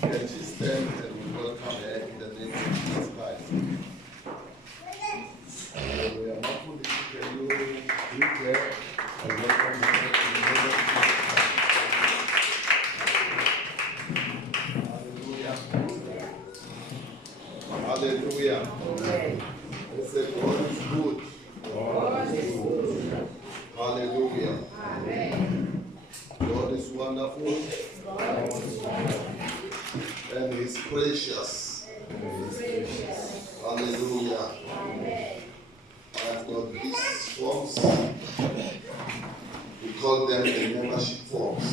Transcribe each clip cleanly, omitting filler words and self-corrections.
Can she stand and we welcome her in the name of Jesus Christ? Hallelujah. Can you greet her and welcome her in the name of Jesus Christ? Hallelujah. Hallelujah. Let's say God is good. God is good. Hallelujah. Amen. God is wonderful. God is wonderful. And He's precious. Hallelujah. Amen. I've got these forms. We call them the membership forms.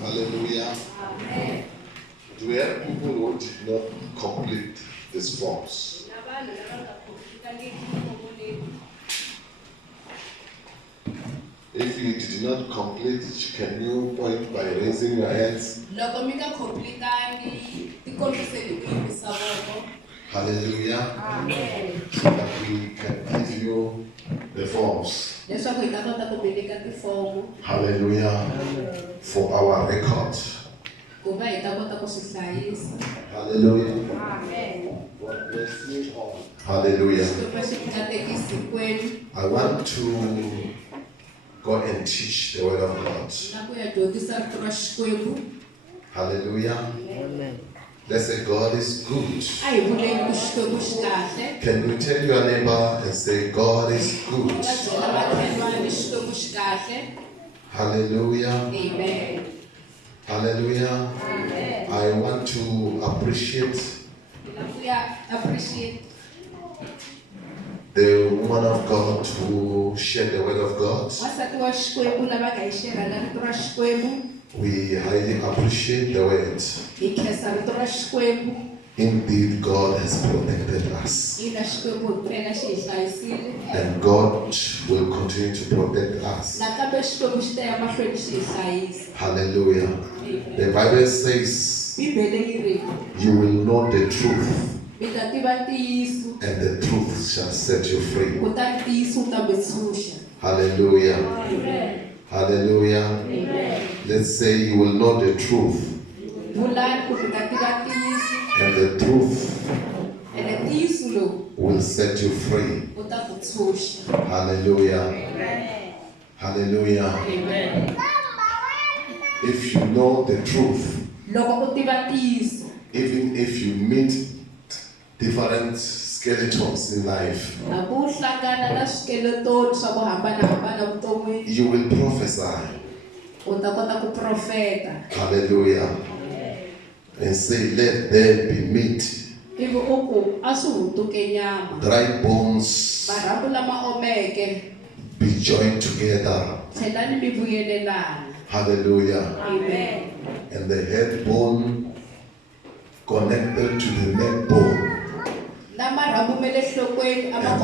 Hallelujah. Amen. Do we have people who did not complete these forms? If you did not complete it, can you point by raising your hands? Hallelujah. Amen. So that we can give you the forms. Hallelujah. For our record. Hallelujah. Amen. God bless you all. Hallelujah. I want to go and teach the word of God. Hallelujah. Amen. Let's say God is good. Can you tell your neighbor and say God is good? Hallelujah. Amen. Hallelujah. Amen. I want to appreciate the woman of God who shared the word of God. We highly appreciate the word. Indeed, God has protected us. And God will continue to protect us. Hallelujah. The Bible says, you will know the truth, and the truth shall set you free. Hallelujah. Amen. Hallelujah. Amen. Let's say you will know the truth, and the truth will set you free. Hallelujah. Amen. Hallelujah. Amen. If you know the truth, even if you meet different skeletons in life, you will prophesy. Hallelujah. And say, let there be meat. Dry bones be joined together. Hallelujah. Amen. And the head bone connected to the neck bone. And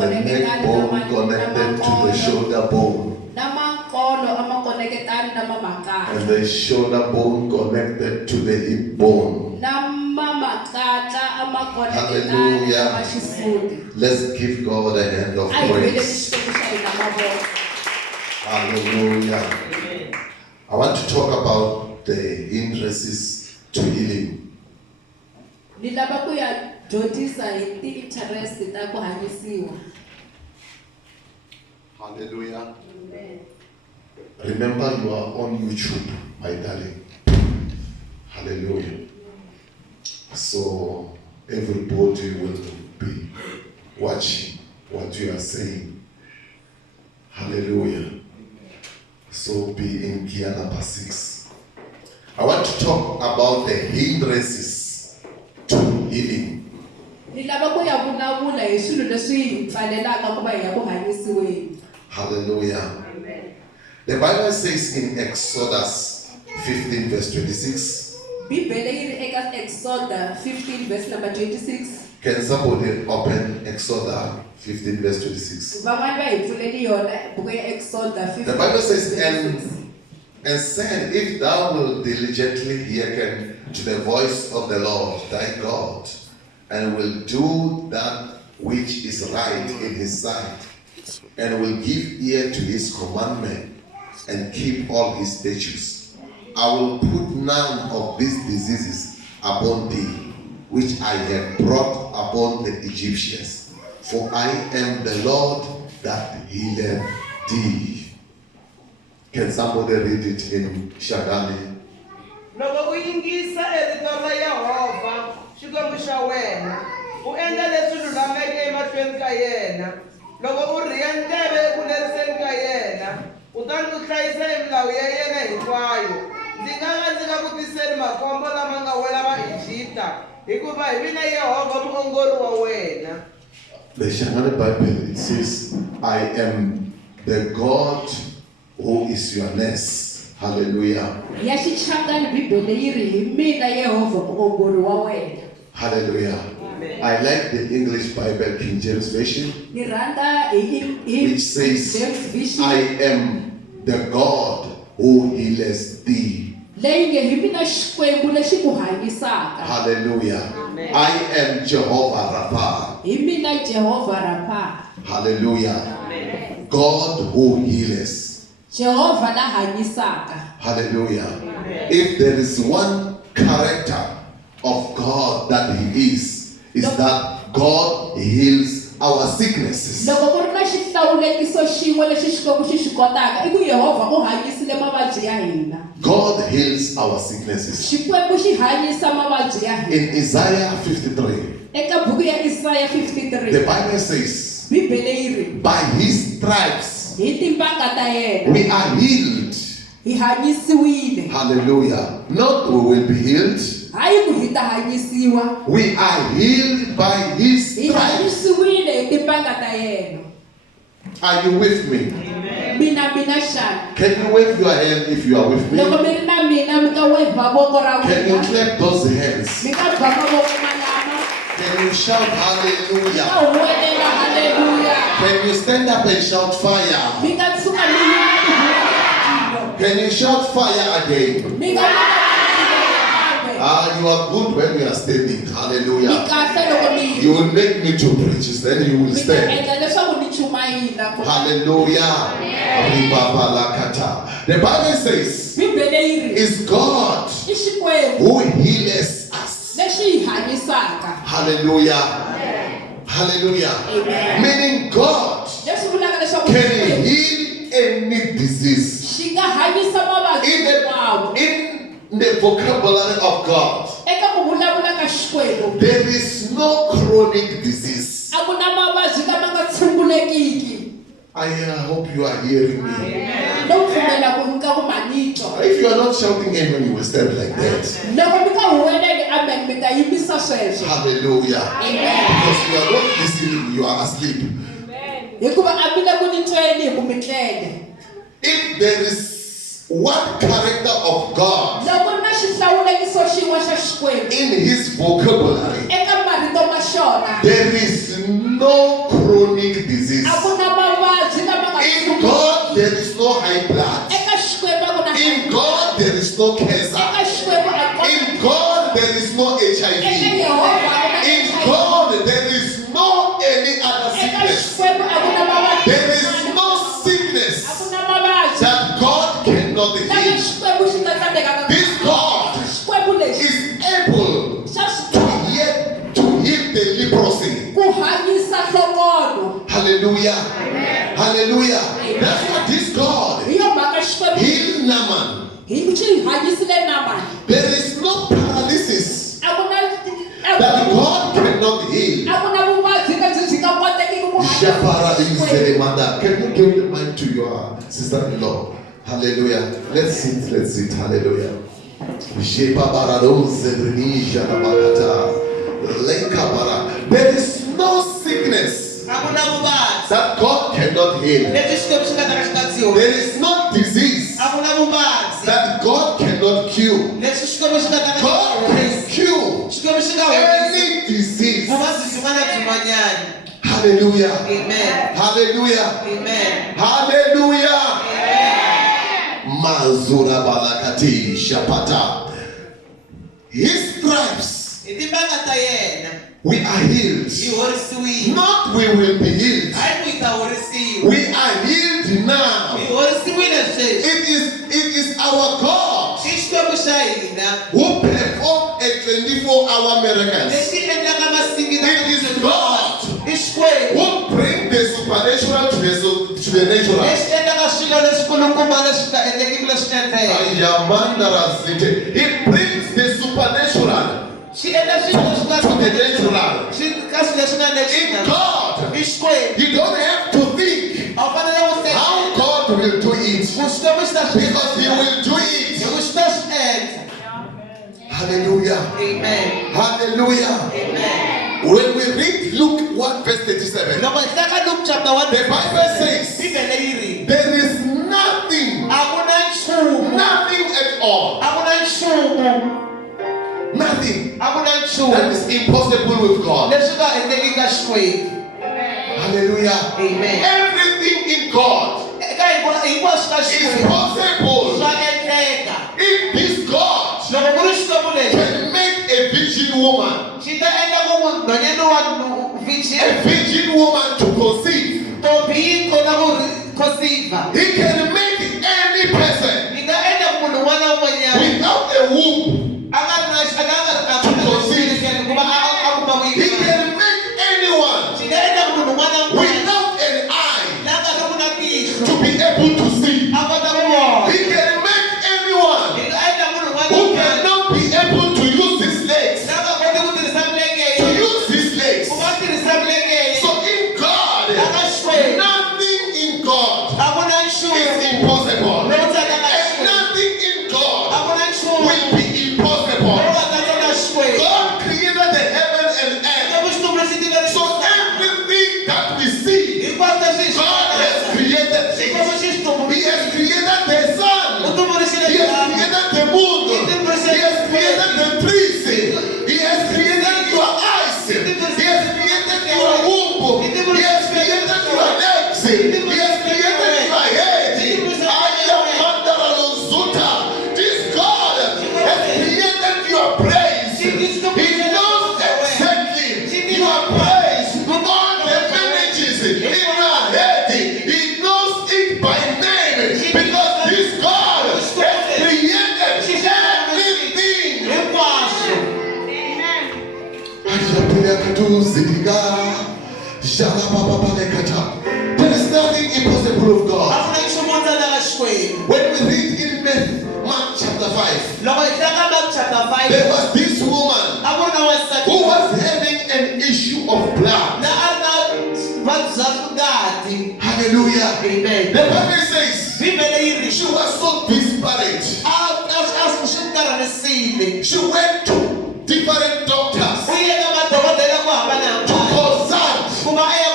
the neck bone connected to the shoulder bone. And the shoulder bone connected to the hip bone. Hallelujah. Let's give God a hand of praise. Hallelujah. I want to talk about the hindrances to healing. Hallelujah. Amen. Remember, you are on YouTube, my darling. Hallelujah. So everybody will be watching what you are saying. Hallelujah. So be in gear number 6. I want to talk about the hindrances to healing. Hallelujah. Amen. The Bible says in Exodus 15 verse 26. Can somebody open Exodus 15 verse 26? The Bible says, and said, if thou wilt diligently hearken to the voice of the Lord thy God, and will do that which is right in his sight, and will give ear to his commandment, and keep all his statutes. I will put none of these diseases upon thee, which I have brought upon the Egyptians, for I am the Lord that healeth thee. Can somebody read it in Shagali? Loko uyingisa erito ra Yehova xikwembu xa wena u endla leswi lulameke emahlweni ka yena loko u riya ndleve eku leriseni ka yena kutani u hlayisa milawu ya yena hinkwayo ndzi nga ku tiseni makhombo lama nga wela va-Ejipta hikuva hi mina Yehova muongori wa wena. The Shagali Bible, it says, I am the God who is your nurse. Hallelujah. Hallelujah. Amen. I like the English Bible, King James Version, which says, I am the God who heals thee. Hallelujah. Amen. I am Jehovah Rapha. Hallelujah. Amen. God who heals. Hallelujah. Amen. If there is one character of God that he is that God heals our sicknesses. God heals our sicknesses. In Isaiah 53, the Bible says, by his stripes we are healed. Hallelujah. Not we will be healed. We are healed by his stripes. Are you with me? Amen. Can you wave your hand if you are with me? Can you clap those hands? Can you shout hallelujah? Can you stand up and shout fire? Can you shout fire again? You are good when you are standing. Hallelujah. You will make me to preach, then you will stand. Hallelujah. The Bible says, it's God who heals us. Hallelujah. Hallelujah. Amen. Meaning God can heal any disease. In the vocabulary of God, there is no chronic disease. I hope you are hearing me. Amen. If you are not shouting amen, you will stand like that. Hallelujah. Amen. Because you are not listening, you are asleep. If there is one character of God in his vocabulary, there is no chronic disease. In God, there is no high blood. In God, there is no cancer. In God, there is no HIV. In God, there is no any other sickness. There is no sickness that God cannot heal. This God is able to heal the leprosy. Hallelujah. Amen. Hallelujah. That's what this God healed Naaman. There is no paralysis that God cannot heal. Can you give the mic to your sister-in-law? Hallelujah. Let's sit. Hallelujah. There is no sickness that God cannot heal. There is no disease that God cannot cure. God can cure any disease. Hallelujah. Amen. Hallelujah. Amen. Hallelujah. Amen. Mazura balakati shapata. His stripes we are healed. Not we will be healed. We are healed now. It is our God who performed a 24-hour miracle. It is God who brings the supernatural to the natural. He brings the supernatural to the natural. In God, you don't have to think how God will do it, because He will do it. Hallelujah. Amen. Hallelujah. Amen. When we read Luke 1 verse 37, Luke chapter 1, the Bible says there is nothing at all, nothing that is impossible with God. Hallelujah. Amen. Everything in God is possible. If this God can make a virgin woman to conceive, He can make any person without a womb to conceive. He can make anyone without an eye to be able to see. He can make anyone who cannot be able to use his legs to use his legs. So in God, nothing in God is impossible, and nothing in God will be impossible. God created the heaven and earth, so everything that we see, God has created it. He has created the sun, He has created the moon, He has created the trees, He has created your eyes, He has created your womb, He has created your legs, He has created your head. This God has created your praise. He knows exactly your praise, all the messages in your head. He knows it by name, because this God has created everything. There is nothing impossible with God. When we read in Mark chapter 5, there was this woman who was having an issue of blood. Hallelujah. Amen. The Bible says she was so desperate. She went to different doctors to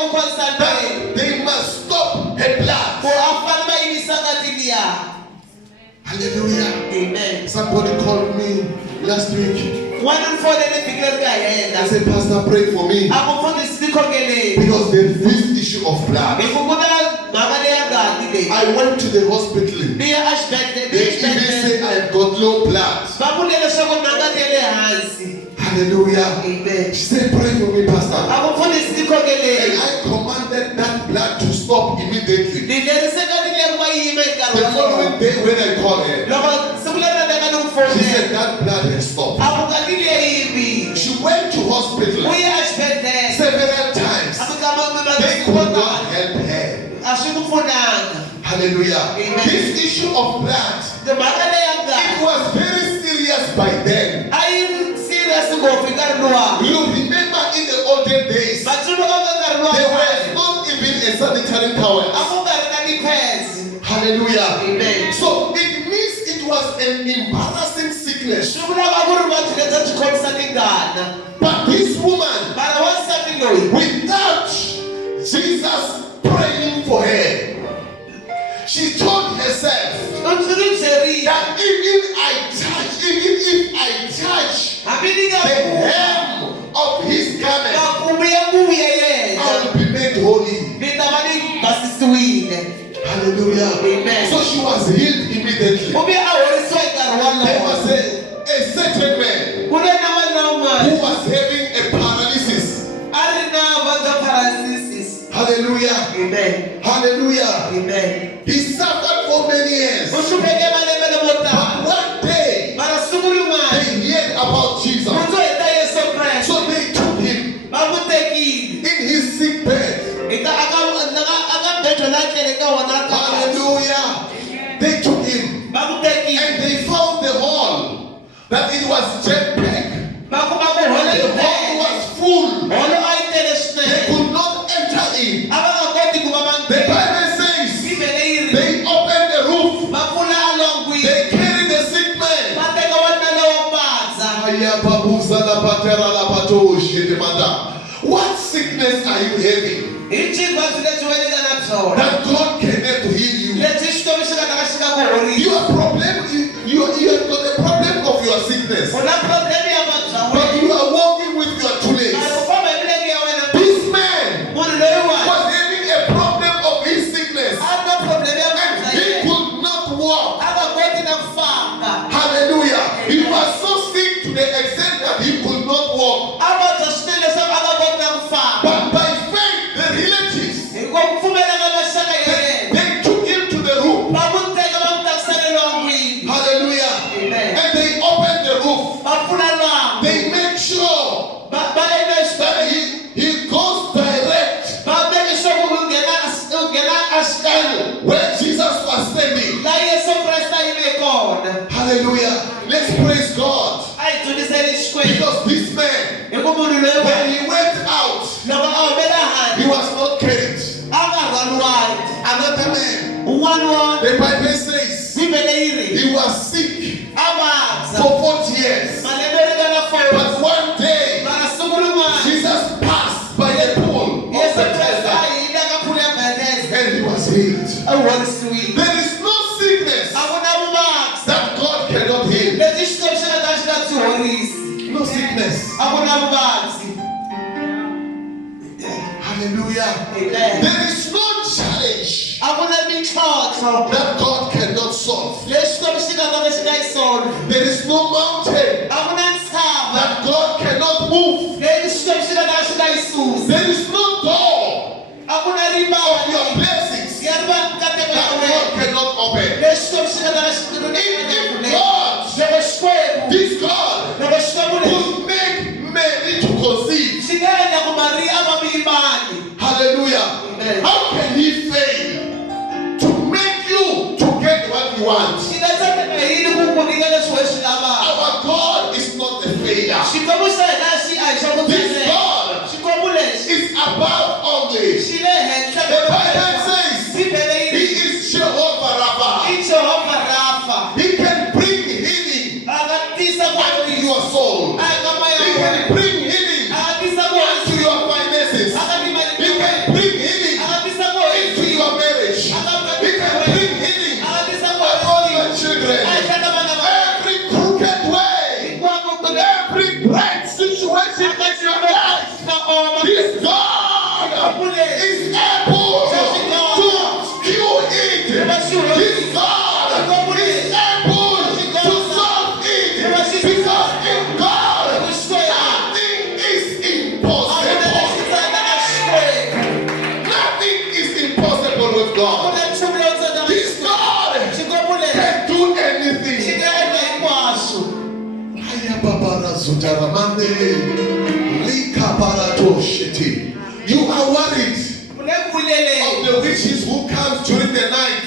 consult that they must stop her blood. Hallelujah. Amen. Somebody called me last week. I said, Pastor, pray for me, because there is this issue of blood. I went to the hospital. They even say I have got low blood. Hallelujah. Amen. She said, pray for me, Pastor. And I commanded that blood to stop immediately. The following day when I called her, she said that blood has stopped. She went to hospital several times. They could not help her. Hallelujah. Amen. This issue of blood, it was very serious by then. You remember in the olden days, there was not even a sanitary towel. Hallelujah. Amen. So it means it was an embarrassing sickness. But this woman, without Jesus praying for her, she told herself that even if I touch the hem of his garment, I will be made holy. Hallelujah. Amen. So she was healed immediately. There was a certain man who was having a paralysis. Hallelujah. Amen. Hallelujah. Amen. He suffered for But one day, they heard about Jesus. So they took him in his sick bed. Hallelujah. They took him and they found the hall that it was jam-packed. The hall was full. They could not enter in. The Bible says they opened the roof. They carried the sick man. What sickness are you having that God cannot heal you? Your problem, you have got a problem of your sickness, but you are walking with your two legs. This man was having a problem of his sickness, and he could not walk. Hallelujah. He was so sick to the extent that he could not walk. But by faith, the relatives, they took him to the room. Hallelujah. And they opened the roof. They make sure that he goes direct where Jesus was standing. Hallelujah. Let's praise God. Because this man, when he went out, he was not carried. Another man, the Bible says, he was sick for 40 years. But one day, Jesus passed by the pool of Bethesda, and he was healed. There is no sickness that God cannot heal. No sickness. Hallelujah. There is no challenge that God cannot solve. There is no mountain that God cannot move. There is no door of your blessings that God cannot open. If God, this God, will make Mary to conceive, hallelujah, how can he fail to make you to get what you want? Our God is not a failure. This God is above all this. The Bible says he is Jehovah Rapha. He can bring healing unto your soul. He can bring healing unto your finances. He can bring healing into your marriage. He can bring healing upon your children. Every crooked way, every bright situation in your life, this God is able to cure it. This God is able to solve it. Because in God, nothing is impossible. Nothing is impossible with God. This God can do anything. You are worried of the witches who come during the night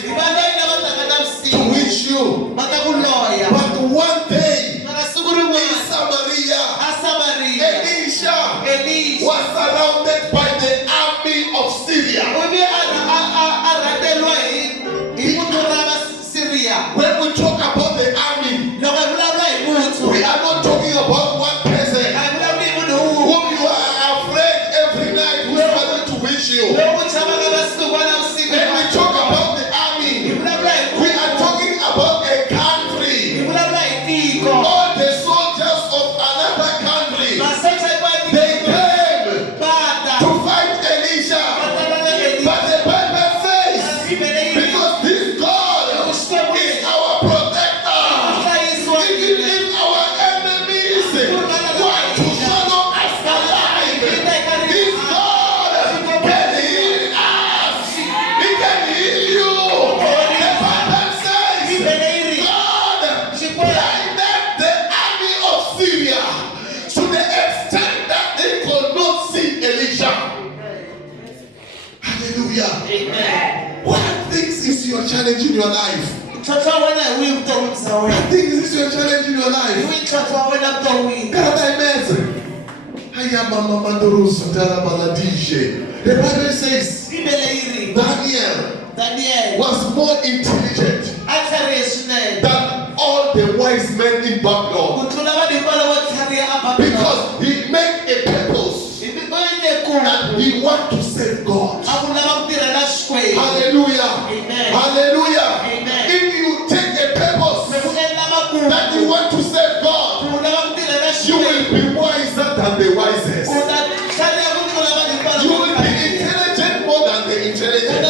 to witch you. But one day in Samaria, Elisha was surrounded by the army of Syria. When we talk about the army, we are not talking about one person whom you are afraid every night who is coming to wish you. When we talk about the army, we are talking about a country. All the soldiers of another country, they came to fight Elisha. But the Bible says, because this God is our protector, challenge in your life? I think this is your challenge in your life. The Bible says Daniel was more intelligent than all the wise men in Babylon because he made a purpose and he wants to save God. Hallelujah. Amen. Hallelujah. Amen. If you take a purpose that you want to save God, you will be wiser than the wisest. You will be intelligent more than the intelligent.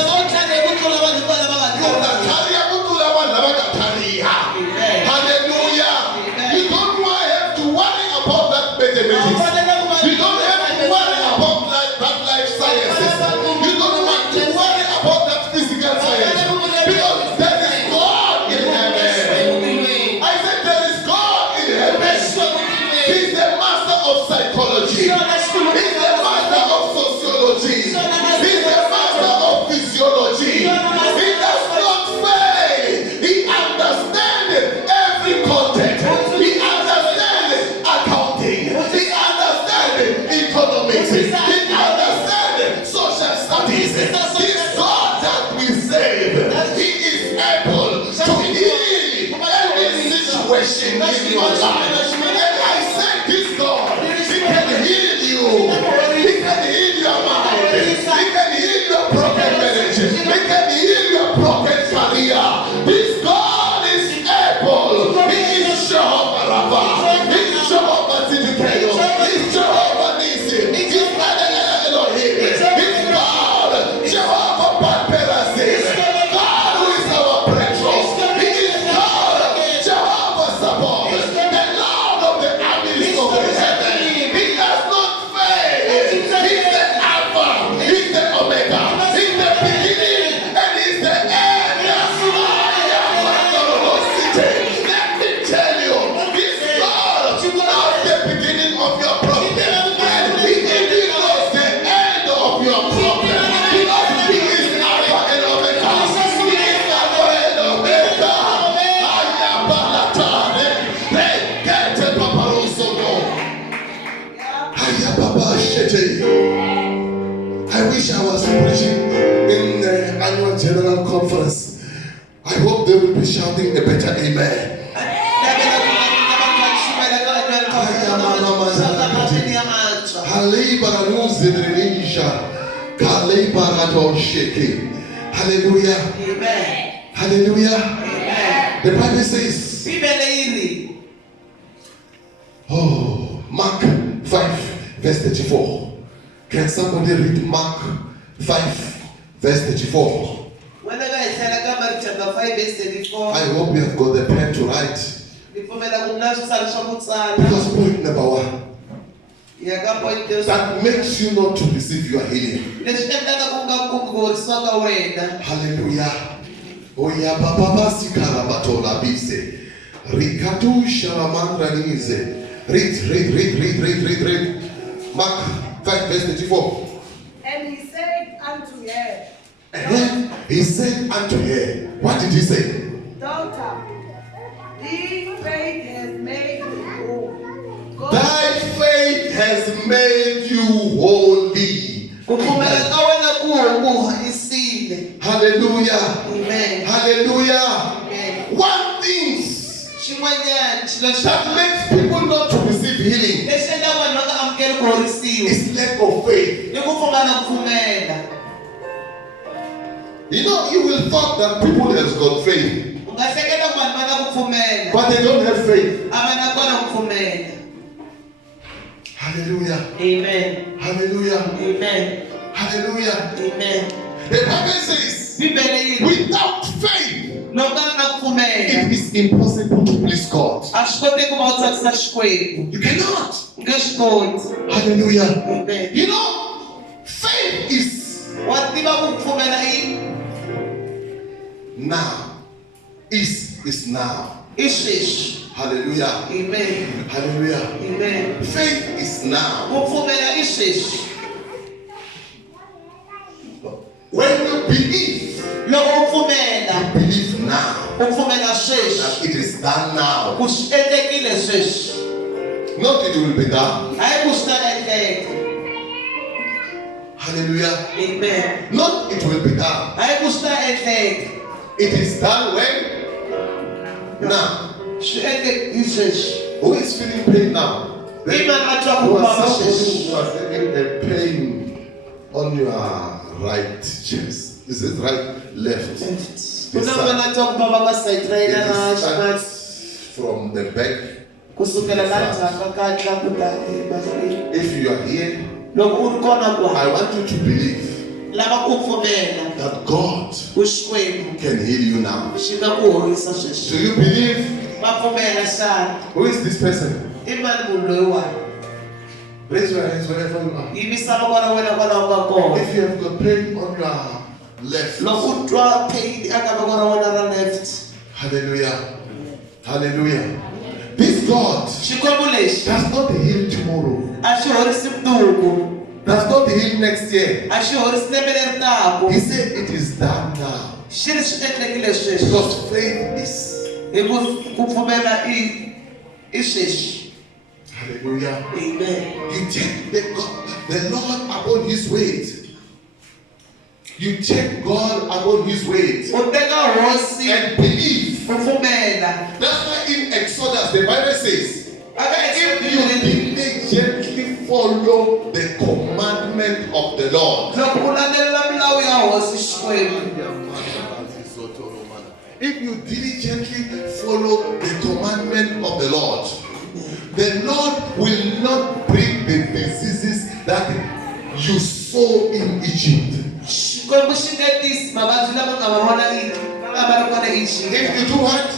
Hallelujah. You don't have to worry about that mathematics. You don't have to worry about that life sciences. You don't have to worry about that physical science. Because there is God in heaven. I said there is God in heaven. He's the master of psychology. He's the master of sociology. He's the master of physiology. He does not fail. He understands every content. He understands accounting. He understands economics. He understands social studies. This God that we save, He is able to heal every situation in your life. And I said this God, He can heal you. He can heal your mind. He can heal your broken marriage. He can heal your broken career. This God is able. He is Jehovah Rapha. He is Jehovah Tidikeo. He is Jehovah Nisi. He is Elohim. He is God. Jehovah Barperazim. God who is our breakthrough. He is God. Jehovah Sabaoth. The Lord of the armies of the heaven. He does not fail. He's the Alpha. He's the Omega. He's the beginning and He's the end. Let me tell you, this God knows the beginning of your problem. And He even knows the end of your problem. Because He is Alpha and Omega. He is Alpha and Omega. I wish I was preaching in the annual general conference. I hope they will be shouting a better amen. Hallelujah. Amen. Hallelujah. Amen. The Bible says, oh, Mark 5, verse 34. Can somebody read Mark 5, verse 34? I hope you have got the pen to write. Because point number 1, that makes you not to receive your healing. Hallelujah. Oh yeah, Baba Sikarabatola Bise. Rikatu Shalamandra Nize. Read. Mark 5, verse 34. And he said unto her. And then he said unto her, what did he say? Daughter, thy faith has made you whole. Thy faith has made you holy. Hallelujah. Amen. Hallelujah. Amen. One thing that makes people not to receive healing is lack of faith. You know, you will thought that people has got faith, but they don't have faith. Hallelujah. Amen. Hallelujah. Amen. Hallelujah. Amen. The Bible says, without faith, it is impossible to please God. You cannot. Hallelujah. Amen. You know, faith is now. Is now. Hallelujah. Amen. Hallelujah. Amen. Faith is now. When you believe, believe now Ukuvumela that sweswi. it is done now. Ku swi endlekile sweswi. Not it will be done. Hayi ku swi ta endleka. Hallelujah. Amen. Not it will be done. Hayi ku swi ta endleka. It is done when? Now. Swi endlekile sweswi. Who is feeling pain now? I mani a twa ku There vava was somebody sweswi. who was having a pain on your right chest. Is it right? Left. Ku na mani a twa ku vava ka side ra yena ra It ximatsi. starts from the back. Kusukela la ndzhaku ka tlakuta emahlweni. If you are here, Loko u ri kona I kwala. want you to believe Lava ku pfumela. that God Ku Xikwembu can heal you now. xi nga ku horisa sweswi. Do you believe? Va pfumela xana. Who is this person? I mani munhu loyiwani. Raise your hands wherever you are. Yimisa voko ra wena kwalaho ka kona. If you have got pain on your left, Loko u twa pain aka voko ra wena ra left. hallelujah, hallelujah. This God Xikwembu lexi does not heal tomorrow, a xi horisi mundzuku. does not heal next year. A xi horisi lembe leri taka. He said it is done now. Xi ri swi endlekile sweswi. Because faith is, Hi ku pfumela i sweswi. hallelujah. Amen. You take the Lord upon His weight. You take God upon His weight U teka hosi and believe. u pfumela. That's why in Exodus the Bible says, Aka if you diligently follow the commandment of the Lord, loko u landzelela milawu ya hosi Xikwembu. if you diligently follow the commandment of the Lord will not bring the diseases that you saw in Egypt. Xikwembu xi nge tisi mavabyi lama nga ma vona va ri kona Egypt. If you do what?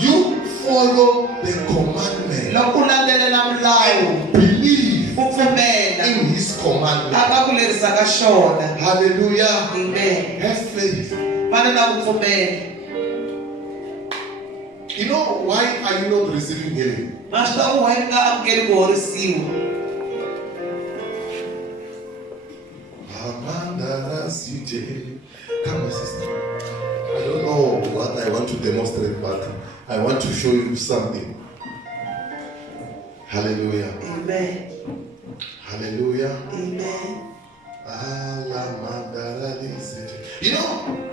You follow the commandment Loko u landzelela milawu and believe u pfumela in His commandment. aka ku lerisa ka xona. Hallelujah. Amen. Have faith. Vana na ku pfumela. You know why are you not receiving healing? Ma swi tiva ku why nga amukeli ku horisiwa. Come, my sister. I don't know what I want to demonstrate, but I want to show you something. Hallelujah. Amen. Hallelujah. Amen. You know,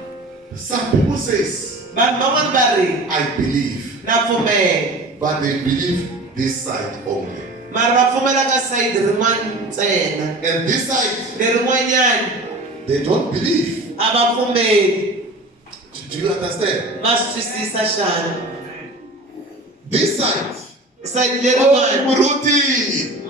some people says, Vanhu van'wana va ri I believe, na pfumela. but they believe this side only. Mara va pfumela ka sayiti rin'wana ntsena. And this side, Lerin'wanyani they don't believe. a va pfumeli. Do you understand? Va swi twisisa xana. This side. Sayiti Oh, lerin'wana Muruti.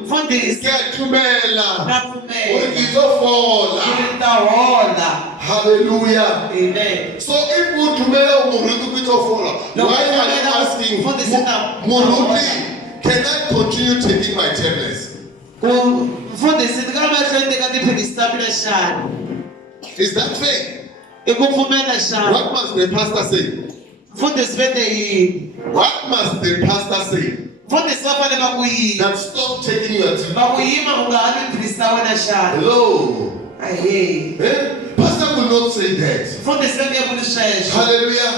mfundhisi Ketumela. na pfumela. Ukizofola. Ku ta hola. Hallelujah. Amen. So if Mutumela Muruti Kutofola, why are you asking Muruti, can I continue taking my tablets? Ku mfundhisi ti nga mahlweni teka tiphilisi ta mina xana. Is that faith? I ku pfumela xana. What must the pastor say? Mfundhisi vete yini? What must the pastor say? Mfundhisi va fanele va ku yini? That stop taking your tablets. Va ku yima u nga ha nwi tiphilisi ta wena xana. Hello. Aye. Eh? Pastor will not say that. Mfundhisi va nge vuli sweswo. Hallelujah.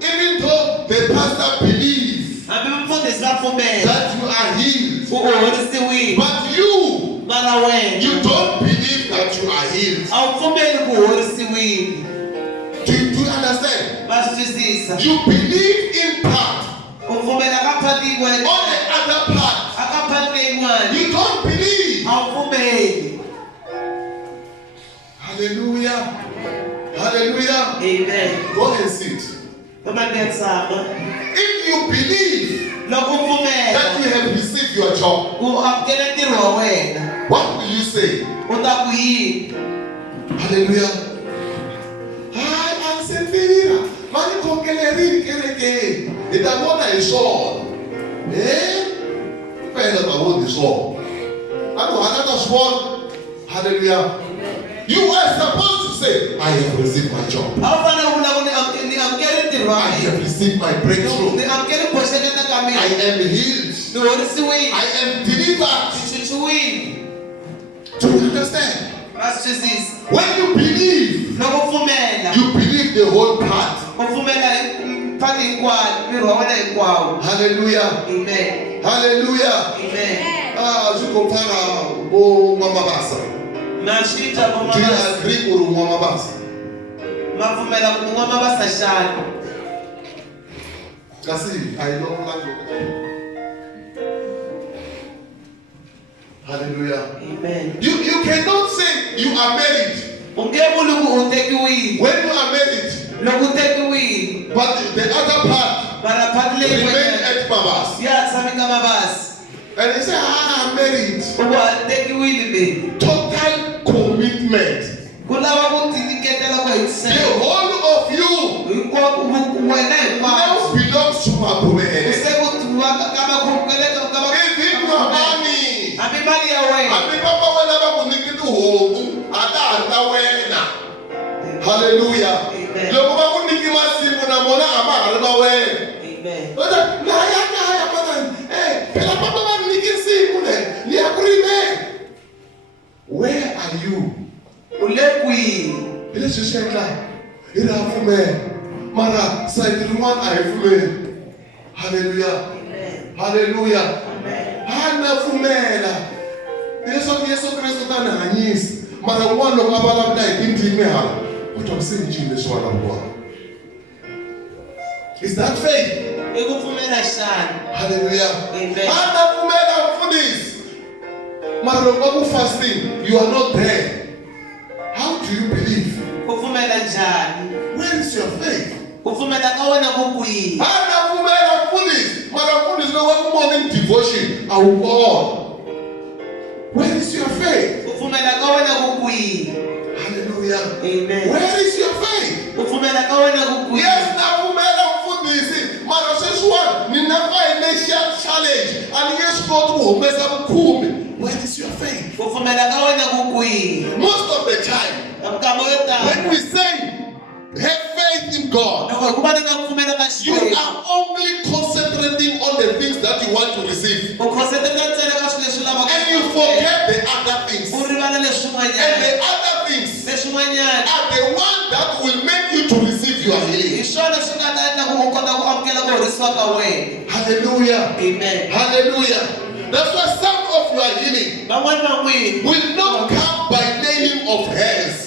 Even though the pastor believes Hambi mfundhisi va pfumela. that you are healed, U horisiwile. but you Mara wena. don't believe that you are healed. A wu pfumeli ku horisiwile. Do you understand? Va swi twisisa. You believe in part. U pfumela ka phati yin'wana. On the other part, A ka phati yin'wana. you don't believe. A wu pfumeli. Hallelujah. Hallelujah. Amen. Go and sit. Toma ni ya tshama. If you believe Loko u pfumela that you have received your job, ku amukela ntirho wa wena. what will you say? U ta ku yini? Hallelujah. I'm sending mani kongeleri kereke. Itamona isol. Pena tabo isol. Ano another small. Hallelujah. You are supposed to say, I have received my job. A wu fanele u vula ku ni amukela ntirho wa I mina. have received my breakthrough. Ni amukela ku boxelana ka I mina. am healed. Ni horisiwile. I am delivered. Ni chuchiwile. Do you understand? Va swi twisisa. When you believe, Loko u pfumela. you believe the whole part. Hallelujah. Amen. Hallelujah. Amen. Zvikopfara bo mabasa. Mashita Do you agree uri mabasa? mavumela kumwa mabasa shana. Kasi, I don't like it. Hallelujah. Amen. You cannot say you are married when you are married, but the other part remain at Babas. And they say, I'm married. Total commitment. The whole of you now belongs to my woman. Even your money. Hallelujah. Where are you? Mara, hallelujah. Hallelujah. Hana fumela. Yesu Kristo tana hanyisi. Mara wano kabala mna ikindi mehala. What I'm saying to you is one of God. Is that faith? Hallelujah. Amen. Hana fumela for this. Mara wabu fasting. You are not there. How do you believe? Where is your faith? Morning devotion. Our God. Where is your faith? Hallelujah. Amen. Where is your faith? Yes, now financial challenge. And yes, God where is your faith? Most of the time, when we say have faith in God, you are only concentrating on the things that you want to receive. And you forget the other things. And the other things are the one that will make you to receive your healing. Hallelujah. Amen. Hallelujah. That's why some of your healing will not come by laying of hands.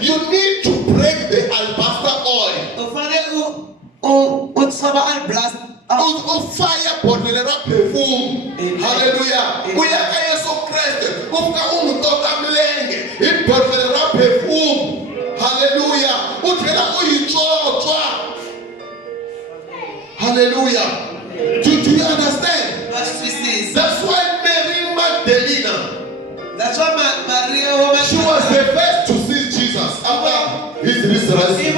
You need to break the alabaster oil. Fire bodilera perfume. Hallelujah. We are so Christ. Perfume. Hallelujah. Hallelujah. Do you understand? That's why Mary Magdalena, she was the first to see Jesus after his resurrection.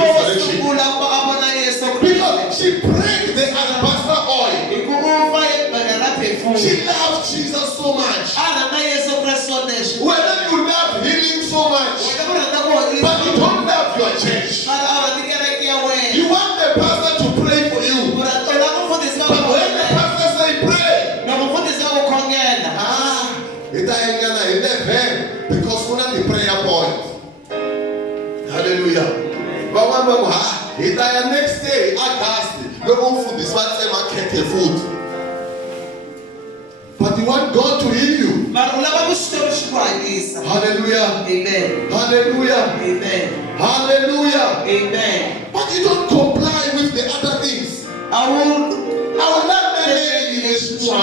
Because she prayed the alabaster oil. She loved Jesus so much. Whether you love healing so much, but you don't love your church. You want the pastor to pray for you. But when the pastor say pray, because we're not the prayer point. Hallelujah. But next day, food is what food. But you want God to heal you. Hallelujah. Amen. Hallelujah. Amen. Hallelujah. Amen. But you don't comply with the other things. I will not let this one.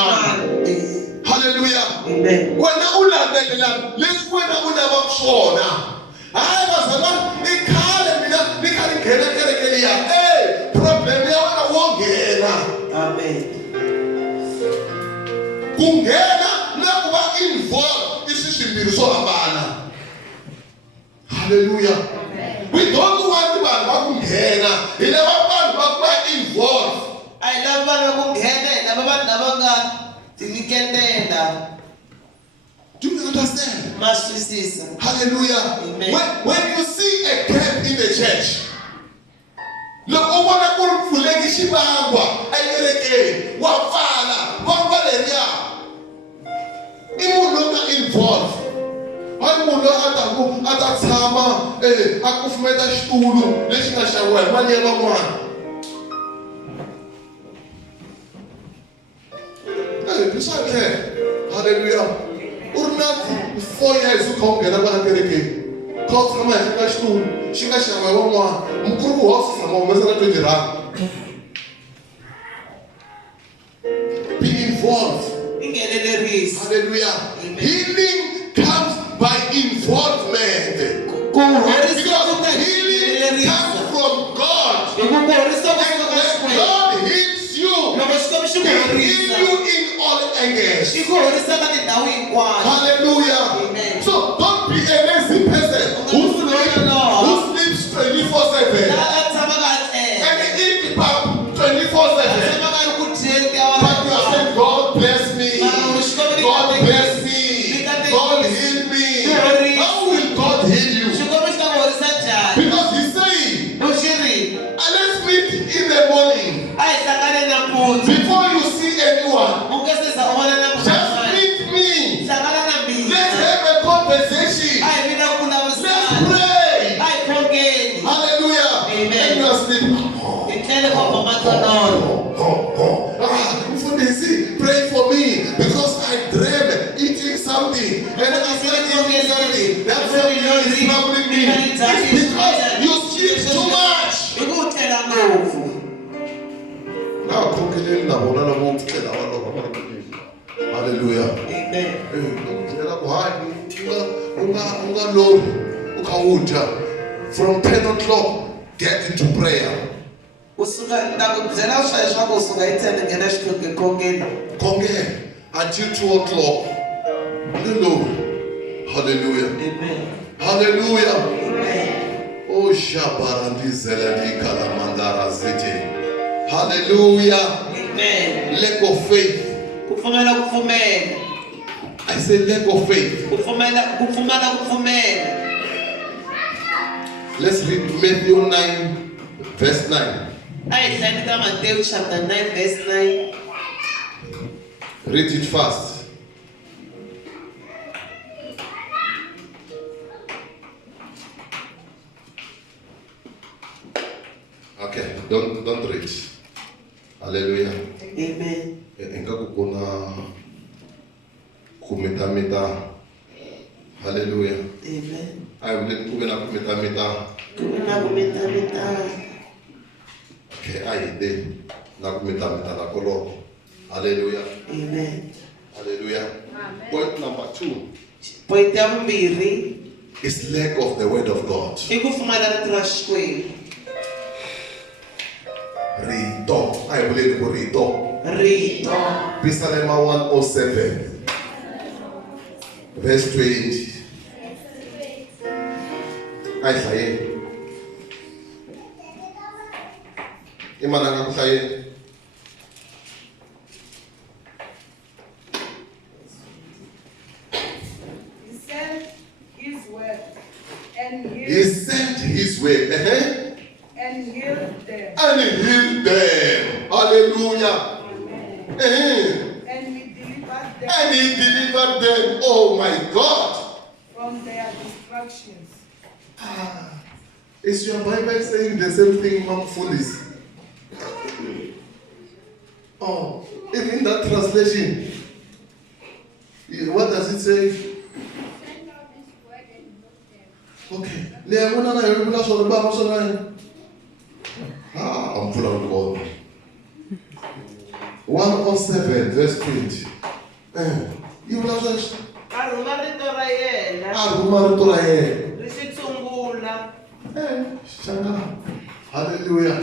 Hallelujah. Amen. When I will not let it, let's when I will never show now. I was a man, they call me, they can't get it. Hey, problem, I won't get it. Amen. Kungena nakuba involved isishimbi so abana. Hallelujah. Amen. We don't want to bakungena. Ile abantu bakuba involved. I love bakungena nabanga tinikendela. Do you understand? Masisisa. Hallelujah. Amen. When you see a gap in the church, look over the fulegi shibangwa ayereke wafala wangwaleria. Imu longer involved. hayi munhu a ta tshama a kufumeta xitulu lexi nga xaviwa hi mali ya van'wana. Swa endleka. Hallelujah. U ri na 4 years u kha u nghena kwala kerekeni kha u tshama henhla ka xitulu xi nga xaviwa hi van'wana, mukuru ku hosi tshama humesela 20 rand. Be involved. Hallelujah. Healing comes by involvement. Because healing comes from God. And when God heals you, He heals you in all angles. Hallelujah. Amen. So don't be a lazy person who sleeps 24/7 and eat 24/7. But you are saying, God bless me. God bless me. God heal me. How will God heal you? Because He's saying, let's meet in the morning. Before you see anyone, just meet me. Let's have a conversation. Let's pray. Hallelujah. Amen. And you are sleeping. Pray for me because I dream eating something and after eating something that something is troubling me. It's because you sleep too much. Hallelujah. From 10 o'clock, get into prayer. Until 2 o'clock. Hallelujah. Amen. Hallelujah. Amen. Oh, Shabarandi Zeladi Kalamandara Ziti. Hallelujah. Amen. Lack of faith. I say lack of faith. Let's read Matthew 9, verse 9. Matthew chapter 9, verse 9. Read it fast. Okay, don't read. Hallelujah. Amen. Engaku kuna kumeta. Hallelujah. Amen. I will kumena kumeta. Okay, I did. Na kumeta na koloro. Hallelujah. Amen. Hallelujah. Amen. Point number 2. Point number 2 is lack of the word of God. Rito. I believe in Rito. Psalm 107. Verse 20. I say. Imana nga say. He sent His word and healed them. And He healed them. Hallelujah. Amen. And He delivered them. And He delivered them. Oh my God. From their destructions. Is your Bible saying the same thing, Mom Foolish? Oh, even that translation. What does it say? Okay. I'm full of God. 107 verse 20. You will have hallelujah.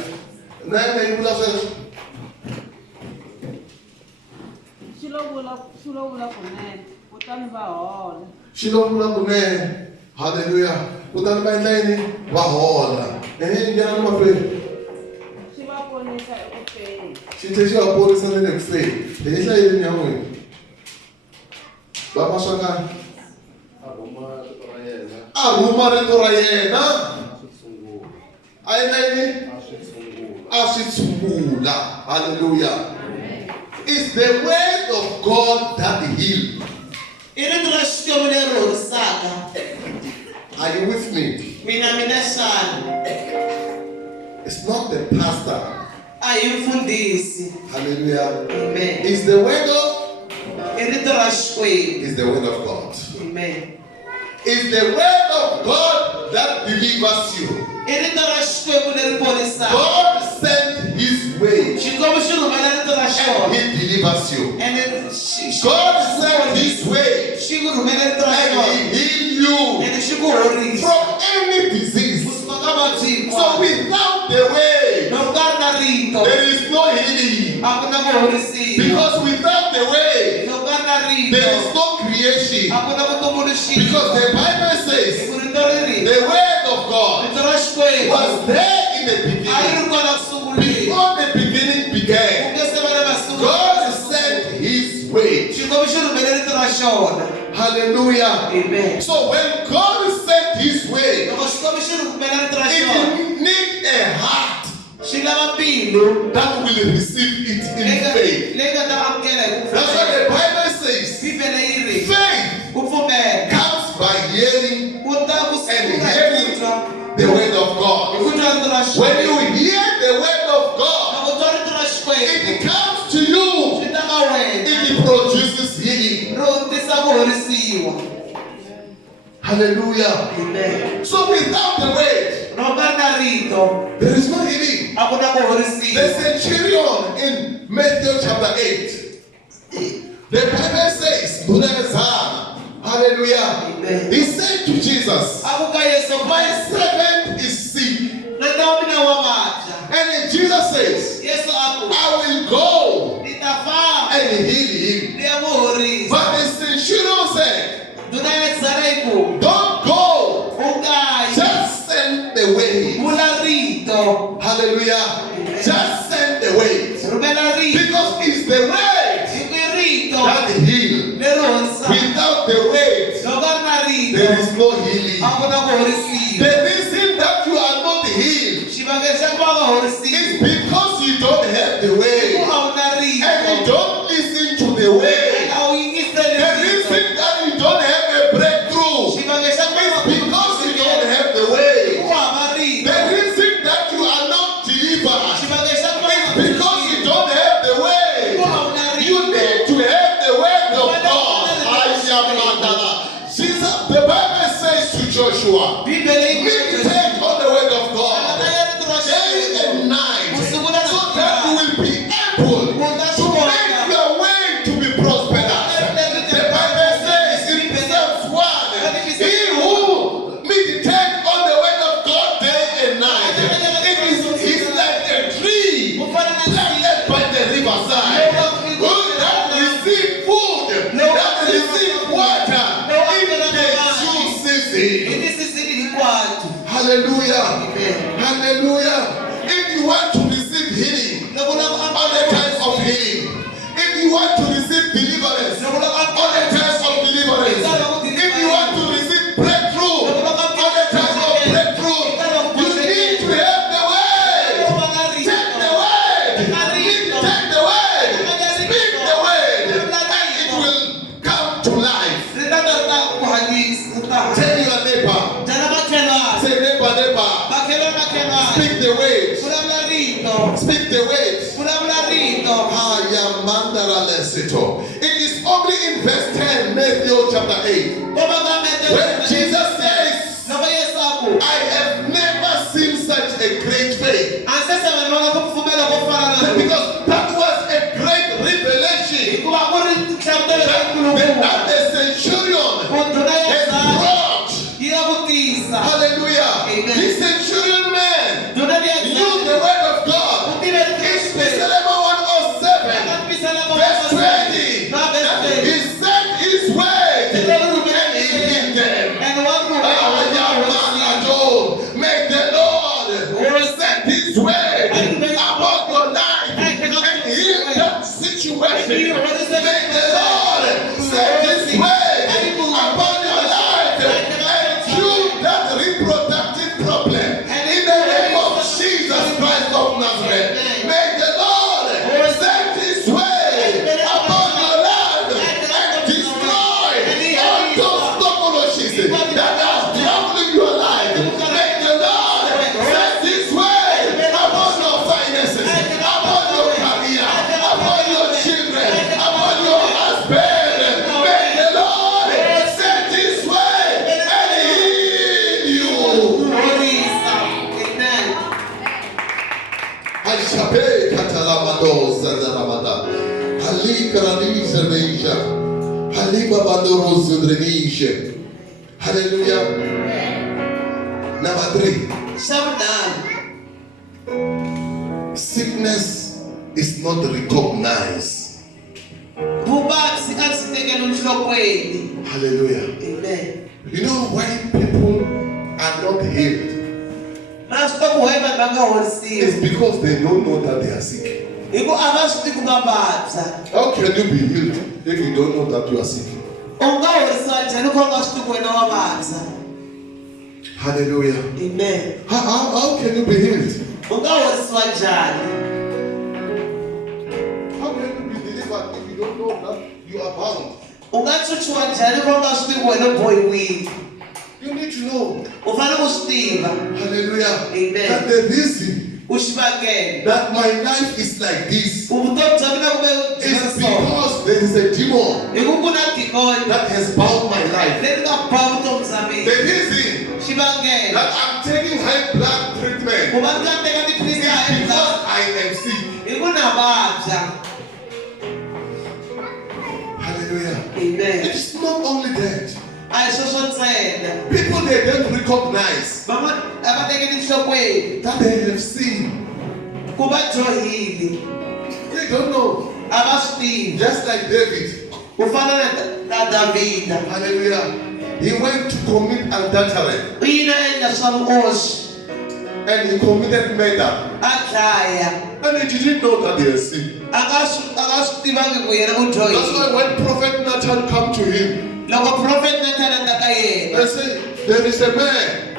You will have hallelujah. Kutani ba ndleni va hola. Ngena na mahlweni. Xi va ponisa na le kufeni. Hi hlayeni ya n'wina. Va maswaka. A rhuma rito ra yena. A yini? A swi tshungula. Hallelujah. It's the word of God that heals. Are you with me? Mina sana. It's not the pastor. Ayimfundisi. Hallelujah. Amen. It's the word of. Irito ra Xikwembu. It's the word of God. Amen. It's the word of God that delivers you. Irito ra Xikwembu leri porisaka. God sent His way Xikwembu xi rhumela rito ra and xona. He delivers you. And God sent His way xi ku rhumela rito ra and xona. He healed you And xi ku horisa. from any disease. Kusuka ka mavabyi So hinkwawo. without the way, Loko ka ri na rito, there is no healing. a ku na ku horisiwa. Because without the way, Loko ka ri na rito, there is no creation. a ku na ku tumbuluxiwa. Because the Bible says Hi ku rito leri, the word of God rito ra Xikwembu was there in the a yi beginning. ri kona ku sunguleni. Before the beginning Ku began, nge se va na masungulo. God sent His way. Xikwembu xi rhumele rito ra xona. Hallelujah. Amen. So when God sent His way, Loko Xikwembu xi rhumela rito ra xona, it needs a heart xi lava mbilu that will receive it in faith. leyi nga ta amukela hi ku That's what pfumela. the Bible says. Bibele yi ri Faith ku pfumela comes by hearing ku ta ku and sungula hi hearing ku twa. the word of Hi God. ku twa rito ra When you Xikwembu. hear the word of God, Loko twa rito ra Xikwembu, it comes to you. swi ta ka wena. It produces healing. Ro tisa ku horisiwa. Hallelujah. Amen. So without the word, Loko ka ri na rito, there is no healing. a ku na ku The horisiwa. centurion in Matthew chapter 8, the Bible says, hallelujah. Amen. He said to Jesus, A ku ka Yesu my Kreste, servant is sick. na ta mina wa vabya. And then Jesus says, Yesu a ku, I will go ni ta famba and heal him. ni ya n'wi horisa. But the centurion said, Ndhuna ya tsara yi ku, don't go, u nga yi. just send the way. Vula rito. Hallelujah. Just send the way. Rhumela rito. Because it's the word Hi ku rito that heals. leri horisaka. Without the word, Loko a ri na rito, there is no healing. a ku na ku horisiwa. The reason that you are not healed Xivangelo xa ku va nga horisiwi is because you don't have the i way ku a wu na and you rito. don't listen to the way. A wu yingiseli The rito. reason that you don't have a breakthrough Xivangelo xa ku va is nga because you don't have the i way. ku hava rito. The reason that you are not delivered Xivangelo xa ku va nga is because you don't have the i way. ku a wu na You rito. need to have the word of God. Jesus, the Bible says to Joshua, Bibele yi ku meditate on the word of God day and night, so that you will be able to make your way to be prosperous. The Bible says in Psalms 1, he who meditates on the word of God day and night, he's like a tree planted by the riverside, who that receive food, that receive water in the due season. Ini sisini hinkwato. Hallelujah. Amen. Hallelujah. If you want to receive healing, Loko na ku all the times of healing. If you want to receive deliverance, all the times of deliverance. If you want to receive breakthrough, all the times of breakthrough, you need to have the word. Take the word. Take the word. Speak the word. And it will come to life. Tell your neighbor. Say neighbor, neighbor. Speak the word. Speak the word. It is only in verse 10, Matthew chapter 8, when Jesus says, I have never seen such a great faith. Because that was a great revelation that the centurion has brought. Hallelujah. Amen. This centurion man knew the word of God. In Psalm 107, verse 20, that he sent his word and he healed them. Make the Lord send his word about your life and heal that situation. Make the Lord send his word about your life and cure that reproductive problem. In the name of Jesus Christ of Nazareth, may the Lord send his word upon your life and destroy all those topologies that are troubling Al-Shabe Katalamado Zazaramada. Alikranisha Nisha. Halima Bandoro Zudrenisha. Hallelujah. Number 3. Sickness is not recognized. Hallelujah. Amen. You know why people are not healed? It's because they don't know that they are sick. How can you be healed if you don't know that you are sick? Hallelujah. Amen. How can you be healed? How can you be delivered if you don't know that you are bound? You need to know. Hallelujah. Amen. That the reason that my life is like this is because there is a demon that has bound my life. The reason that I'm taking high blood treatment is because I am sick. Hallelujah. Amen. It's not only that. People they don't recognize that they have seen. They don't know. Just like David. Hallelujah. He went to commit adultery. And he committed murder. And he didn't know that they are sick. That's why when Prophet Nathan come to him, they say, there is a man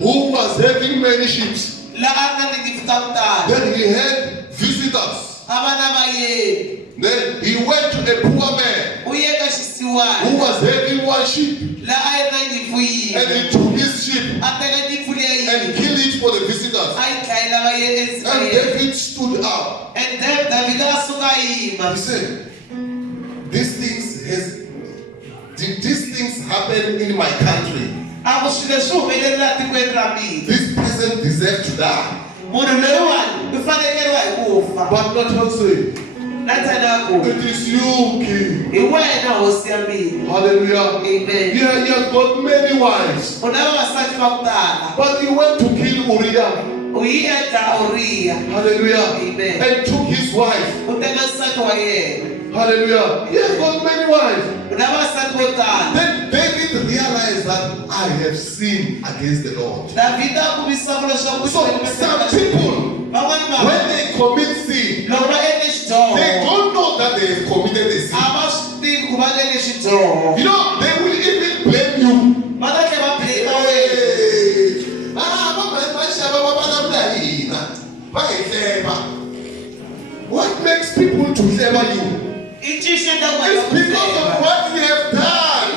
who was having many sheep. Then he had visitors. Then he went to a poor man who was having one sheep. And he took his sheep and killed it for the visitors. And David stood up. He said, these things happen in my country. This person deserves to die. But not also. It is you, King. Hallelujah. Amen. He has got many wives. But he went to kill Uriah. Hallelujah. Amen. And took his wife. Hallelujah. He has got many wives. Then David realized that I have sinned against the Lord. So some people, when they commit sin, they don't know that they have committed a sin. You know, they will even blame you. What makes people to favor you? It's because of what you have done.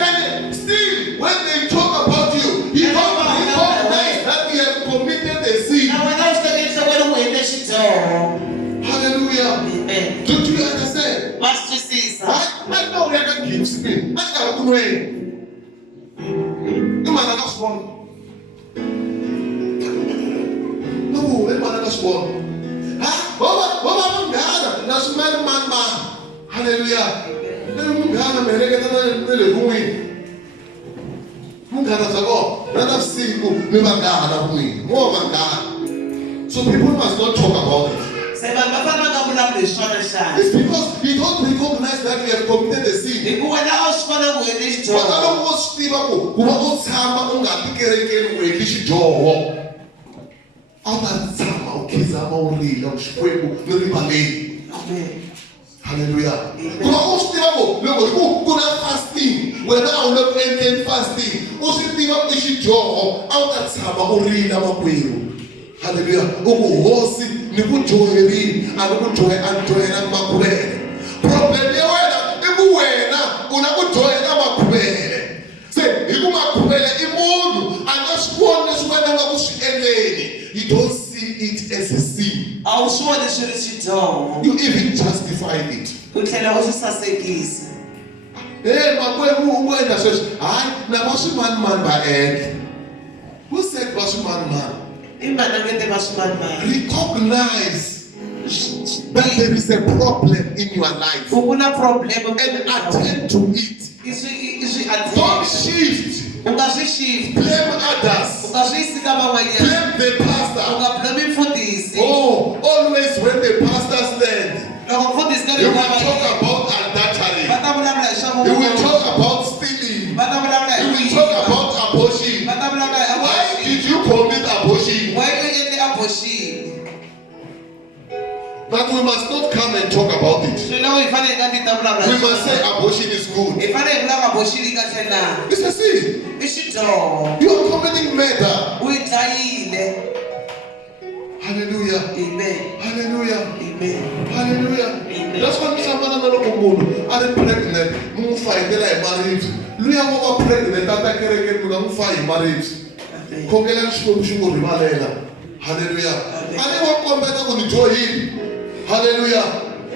And still, when they talk about you, you don't recognize that you have committed a sin. Hallelujah. Amen. Do you understand? I know we are going to keep speaking. I can't do it. No, hallelujah. So people must not talk about it. It's because you don't recognize that you have committed a sin. Hallelujah. Fasting. When I look at fasting, hallelujah. You don't see it as a sin. You even justify it. Who said man? Recognize that there is a problem in your life and attend to it. Don't shift. Blame others. Blame the pastor. Oh, always when the pastors land, you will talk about adultery. You will talk about stealing. You will talk about abortion. Why did you commit abortion? But we must not come and talk about it. We must say abortion is good. It's a sin. You are committing murder. Hallelujah. Amen. Hallelujah. Amen. Hallelujah. Amen. That's why someone are pregnant. Move fight like marriage. Lui are pregnant. Tata kereke move fight marriage. Kongela shukuru rimalela. Hallelujah. Ale wakomba ko nijoyi. Hallelujah.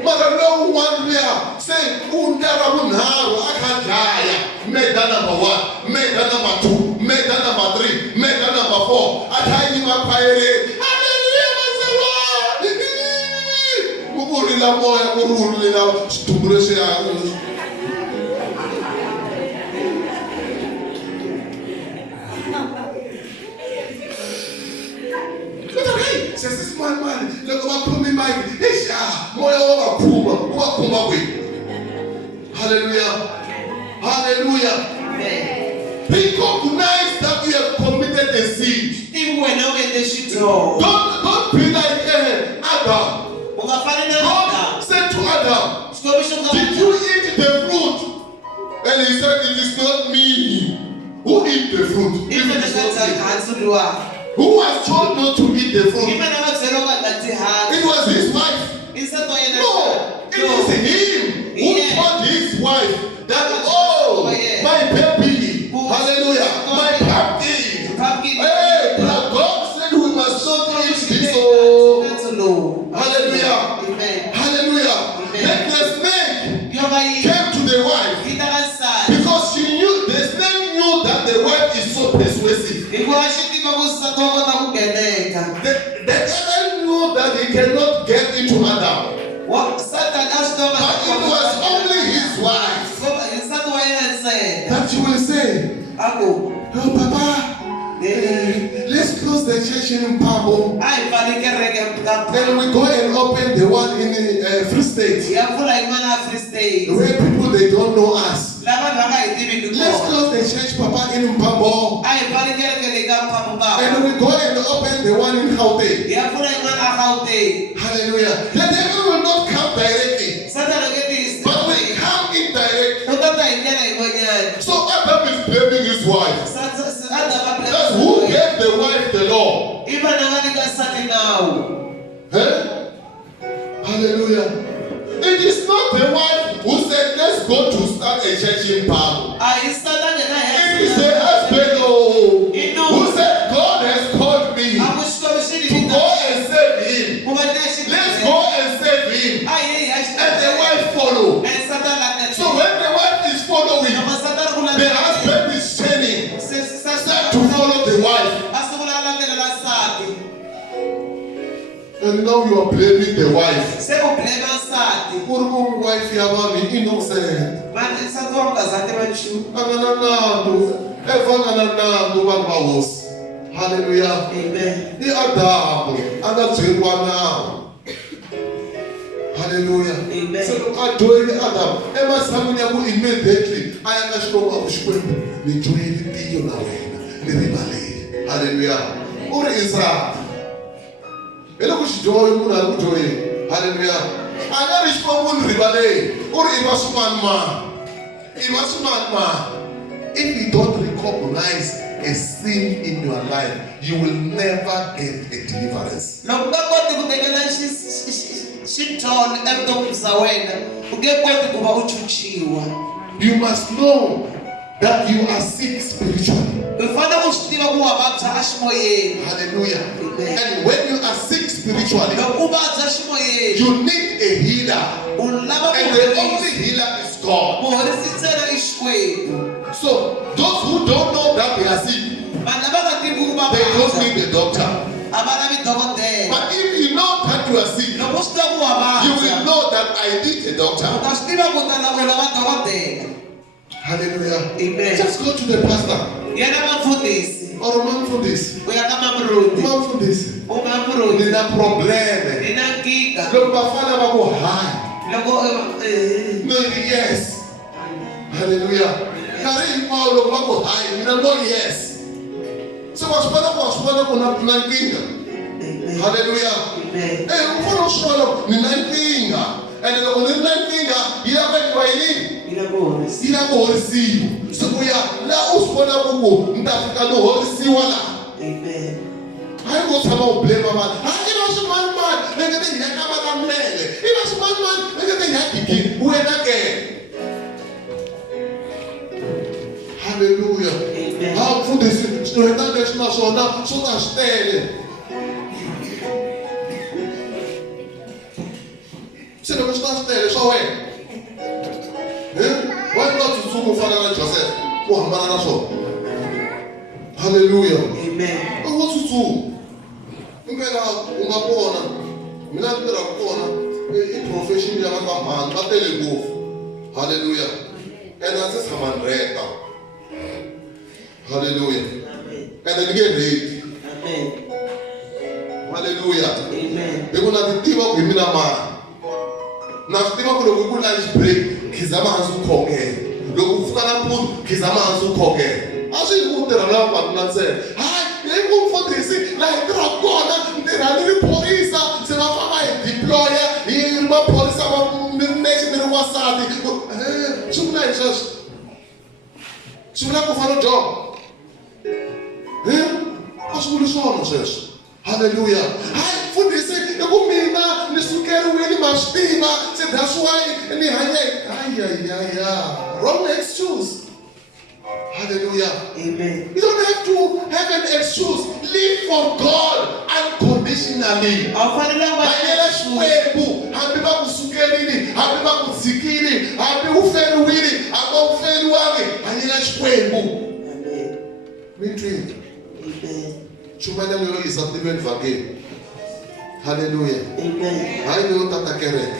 Mother no one there say undara munharu akajaya. Mega number 1, mega number 2, mega number 3, mega number 4. Atayi mapayere. La moya kuruli la stumbrese ya. Says this man, look about me, Mike. Moya over Kuma, hallelujah, hallelujah. Recognize that you have committed a sin. Don't be like Adam. God said to Adam, did you eat the fruit? And he said, it is not me who eat the fruit. Who was told not to eat the fruit? It was his wife. No, it is him who told his wife that, oh, my baby, hallelujah, my puppy. Hey, God said we must not eat this. Hallelujah. Amen. Hallelujah. Then the snake came to the wife because the snake knew that the wife is so persuasive. The devil knew that he cannot get into Adam. But it was only his wife that you will say, oh Papa, let's close the church in Pabo. Then we go and open the one in the Free State. Where people they don't know us. Let's close the church, Papa, in Pabo. And we go and open the one in Gauteng. Hallelujah. The devil will not come directly, but will come indirectly. So Adam is blaming his wife. That's who gave the wife the law. Hallelujah. It is not the wife who said, let's go to start a church in Pam. It is the husband who said, God has called me to go and save him. Let's go and save him. And the wife follow. So when the wife is following, the husband is turning. Start to follow the wife. And now you are blaming the wife. Wife innocent. Hallelujah. Amen. Hallelujah. Amen. So I do it Adam. Emma Samuel immediately. I am a strong of Shwem. We do it hallelujah. Or Israel. Hallelujah. Ana respond ribale or if you don't recognize a sin in your life, you will never get a deliverance. You must know that you are sick spiritually. Hallelujah. And when you are sick spiritually, you need a healer. And the only healer is God. So those who don't know that they are sick, they don't need the doctor. But if you know that you are sick, you will know that I need a doctor. Hallelujah. Amen. Just go to the pastor. Or man for this. Man for this. Nina probleme. Look, Bafana Babo high. No, yes. Hallelujah. Kari Paulo Babo high. No, yes. So what's better for nothing? Hallelujah. Eh, follow swallow the ninth finger. And the only ninth finger, you have a receive. So we are now swallow that no receive. Amen. I was about blame man. I was one man, and then I come on man. It was one man, and then I begin. Who again? Hallelujah. Amen. How food is so that's not so now, so that's standing. Se não está dele, só é. Why not to sumo fala na Joseph? Porra, mana na só. Hallelujah. Amen. Eu vou sumo. Ngela uma bona. Mina tera bona. E profession ya ba man, ba tele go. Hallelujah. And that's just command reta. Hallelujah. Amen. And then get ready. Amen. Hallelujah. Amen. They gonna be tiba with mina man. Na stima kuna wuku lunch break kizama hansu koke loku fukana put kizama hansu koke ashi kutera na patna se hai yego fotisi la hitra kona ndera ni polisa se va fama deployer yi ma polisa va nation ni wasati chumna Jesus chumna ko faro job asulu sono ses. Hallelujah. I put this in the Gumina, the Suker really must be, that's why any wrong excuse. Hallelujah. Amen. You don't have to have an excuse. Live for God unconditionally. Amen. Chumana leo is something vage. Hallelujah. Amen. I know Tata Kerek.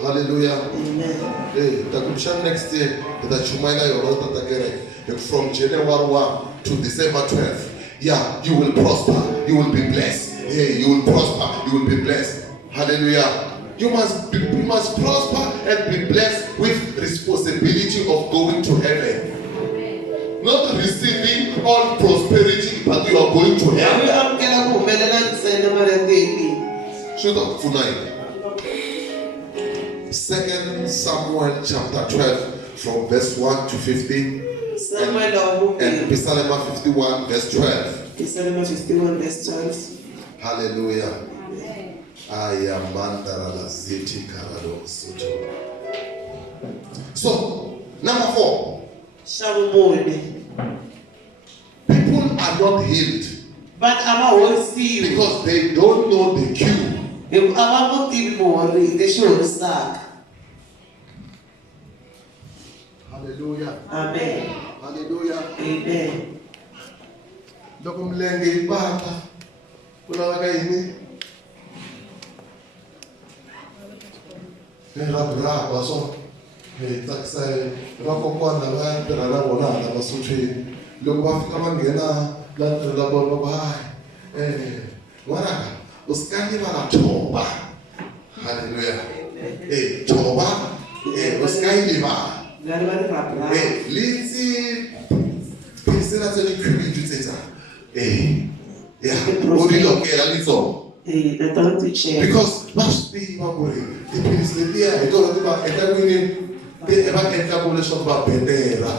Hallelujah. Amen. Hey, Takushan next year that Chumana your Tata Kerek from January 1 to December 12. Yeah, you will prosper. You will be blessed. Hey, you will prosper. You will be blessed. Hallelujah. You must prosper and be blessed with responsibility of going to heaven. Not receiving all prosperity, but you are going to heaven. Shoot up tonight. 2 Samuel chapter 12 from verse 1 to 15. And Psalm 51 verse 12. Psalm 51 verse 12. Hallelujah. I am Mandara Zeti Karado Soto. So, number 4. People are not healed because they don't know the cure. Hallelujah. Amen. Hallelujah. Amen. Dokumlenge ibata. Kulawaka ini. Nera baso. Taksai rakokwana la terara wona na basuthi loko bafika bangena la terara baba ngwana usikani bana thoba. Hallelujah. Thoba usikani ba litsi pisela tseni khwidi tsetsa odi lokela litso. Because must be the place there I told about etawini they ever enter population ba bendera.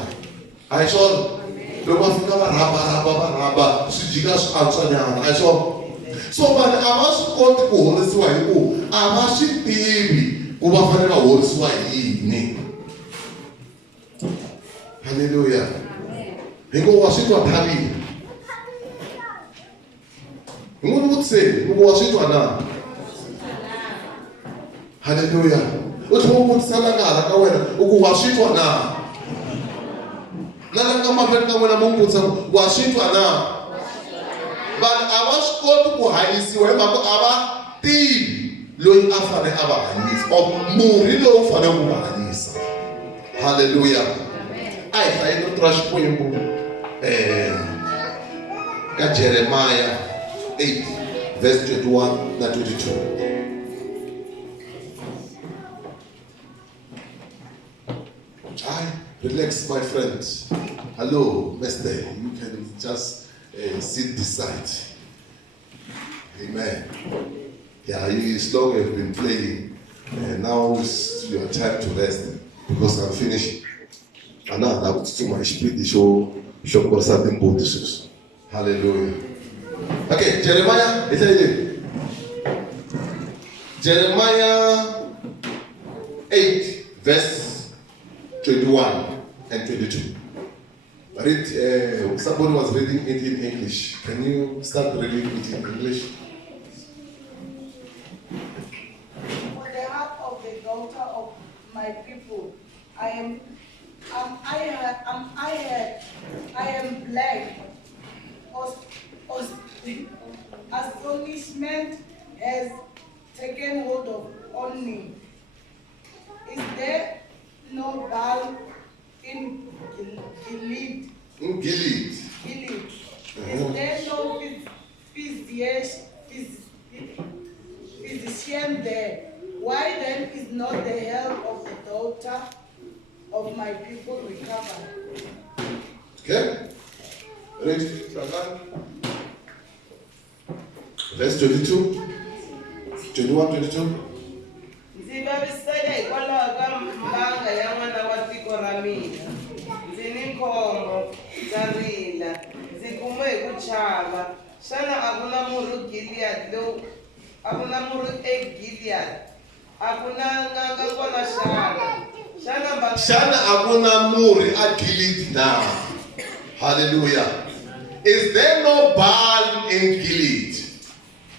I saw lo bafika ba raba sijika ansanyana. I saw so but abasu konti ku horisiwa hiku abashi tivi ku bafanele horisiwa yini. Hallelujah. Hiko wasitwa thali Mungu utse Mungu wasitwa na Hallelujah. Uthi sala ngala ka wena ukuwashitwa na nala kama vile kama Mungu utsa washitwa na but swi koti ku hanyisiwa hi mhaka a va tivi loyi a fanele a va hanyisa or murhi lowu fanele ku va hanyisa. Haleluya. A hi hlayeni no tura Xikwembu ka Jeremiah 8 verse 21 na 22. Relax, my friend. Hello, Mister. You can just sit beside. Amen. Yeah, as long as you've been playing, now it's your time to rest because I'm finished. And now I would too much speed the show for certain bonuses. Hallelujah. Okay, Jeremiah, is it? Jeremiah 8, verse 21 and 22. Read, somebody was reading it in English. Can you start reading it in English? For the heart of the daughter of my people, I am black. Astonishment has taken hold on me. Is there no balm in Gilead? In Gilead. Gilead. Is there no physician there? Why then is not the health of the daughter of my people recovered? Okay. Read. Verse 22. 21, 22. Ndzi vaviseka hikwalaho ka mbanga ya n'wana wa tiko ra mina. Ndzi ni khombo, ndza rila, ndzi kume hi ku chava. Xana a ku na murhi eGilead? A ku na nganga kona xana? Shana akuna muri a Gilead now. Hallelujah. Is there no balm in Gilead?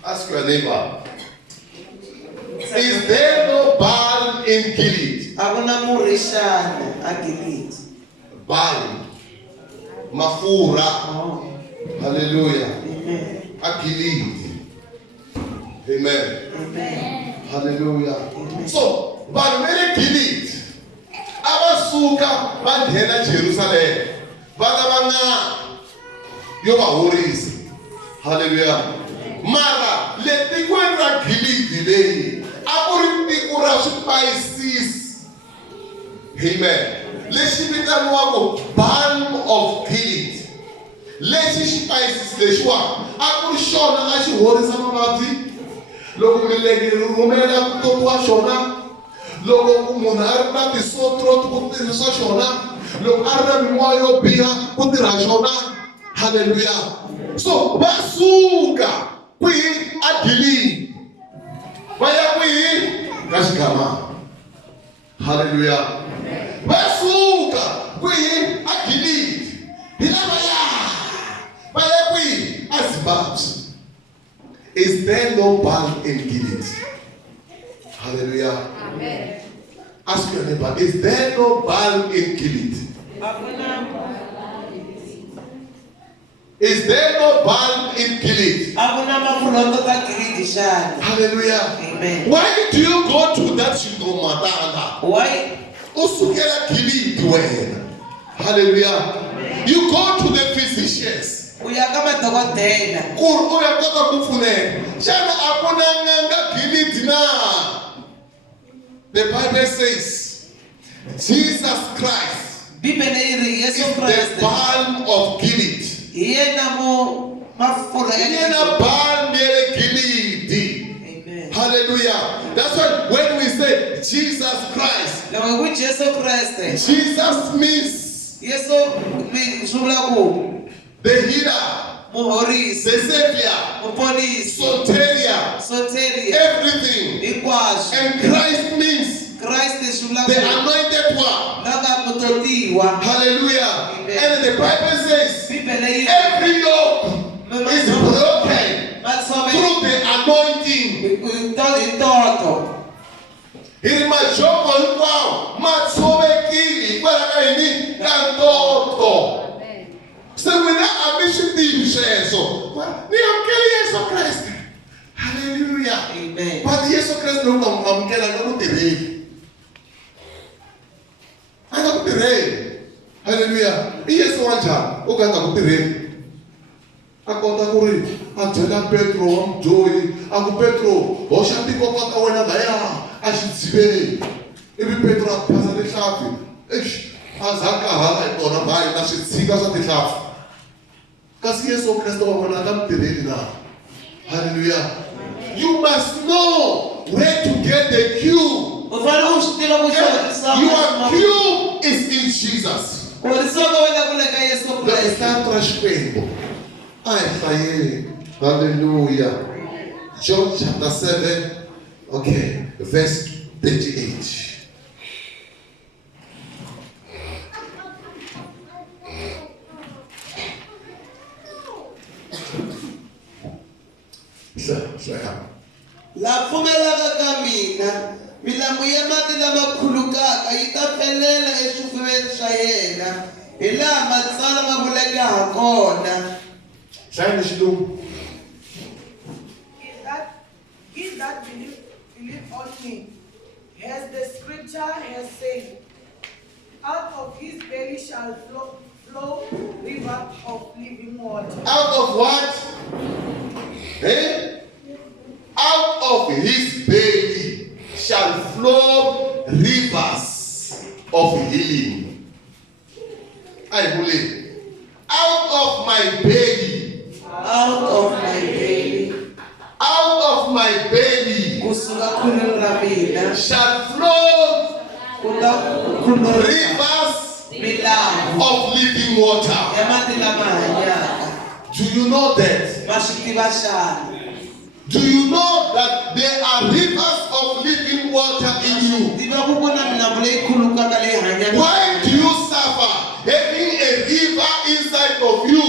Ask your neighbor. Is there no balm in Gilead? Akuna murhi xana a Gilead? Balm. Mafura. Hallelujah. A Gilead. Amen. Amen. Hallelujah. So, but many Gilead. Abasuka bandhena Jerusalem. Badabanga. Yo bahorisi. Hallelujah. Mara leti kwenda Gilead leyi. Akuri tikura spices. Amen. Lexi vitaniwaka balm of Gilead. Lexi spices lexiwa akuri xona a xi horisa mavabyi. Loko milenge rhumela ku totiwa xona. Loko munhu a ri na tisotro ku tirhisa xona. Loko a ri na mimoya yo biha ku tirha xona. Hallelujah. So basuka kwihi a Gilead. Va ya kwihi ka xigama. Hallelujah. Basuka kwihi a Gilead. Hi lavaya va ya kwihi a Zimbabwe. Is there no balm in Gilead? Hallelujah. Amen. Ask your neighbor, is there no balm in Gilead? Is there no balm in Gilead? Hallelujah. Amen. Why do you go to that Shikomatanga? Why? Usukela Gilead when? Hallelujah. You go to the physicians. Uyakama dokotela. Uyakota kufuneka. Shana akuna nganga Gilead na. The Bible says, Jesus Christ is the balm of Gilead. Yena balm Gilead. Amen. Hallelujah. That's why when we say Jesus Christ, Jesus means the healer, the savior, soteria, everything. And Christ means the anointed one. Hallelujah. Amen. And the Bible says every yoke is broken through the anointing. Hiri majoko hinkwawo ma tshovekile kwala ka yini ka ntoto. Se wena a mi swi tivi sweswo ni amukele Yesu Kreste. njhani u ka nga ku tirheni a kota ku ri a byela Petro wa mudyohi a ku Petro hoxa tikokwa ka wena laya a xi dziveni ivi Petro a phasa tihlampfi a za kahala hi tona bayi na switshika swa tihlampfi kasi Yesu Kreste wa vona ka mitirheni na hallelujah. You must know where to get the cue. Your cue is in Jesus. Hallelujah. John chapter 7, okay, verse 38. La pfumelaka ka mina milambu ya mati lama khulukaka yi ta phelela eswifuveni swa yena hi laha matsalwa ma vuleke ha kona. Hlaya xilungu. He that believe on me, as the scripture has said, out of his belly shall flow river of living water. Out of what? Out of his belly shall flow rivers of healing. I believe. Out of my belly. Out of my belly. Out of my belly shall flow rivers of living water. Do you know that? Do you know that there are rivers of living water in you? Why do you suffer having a river inside of you?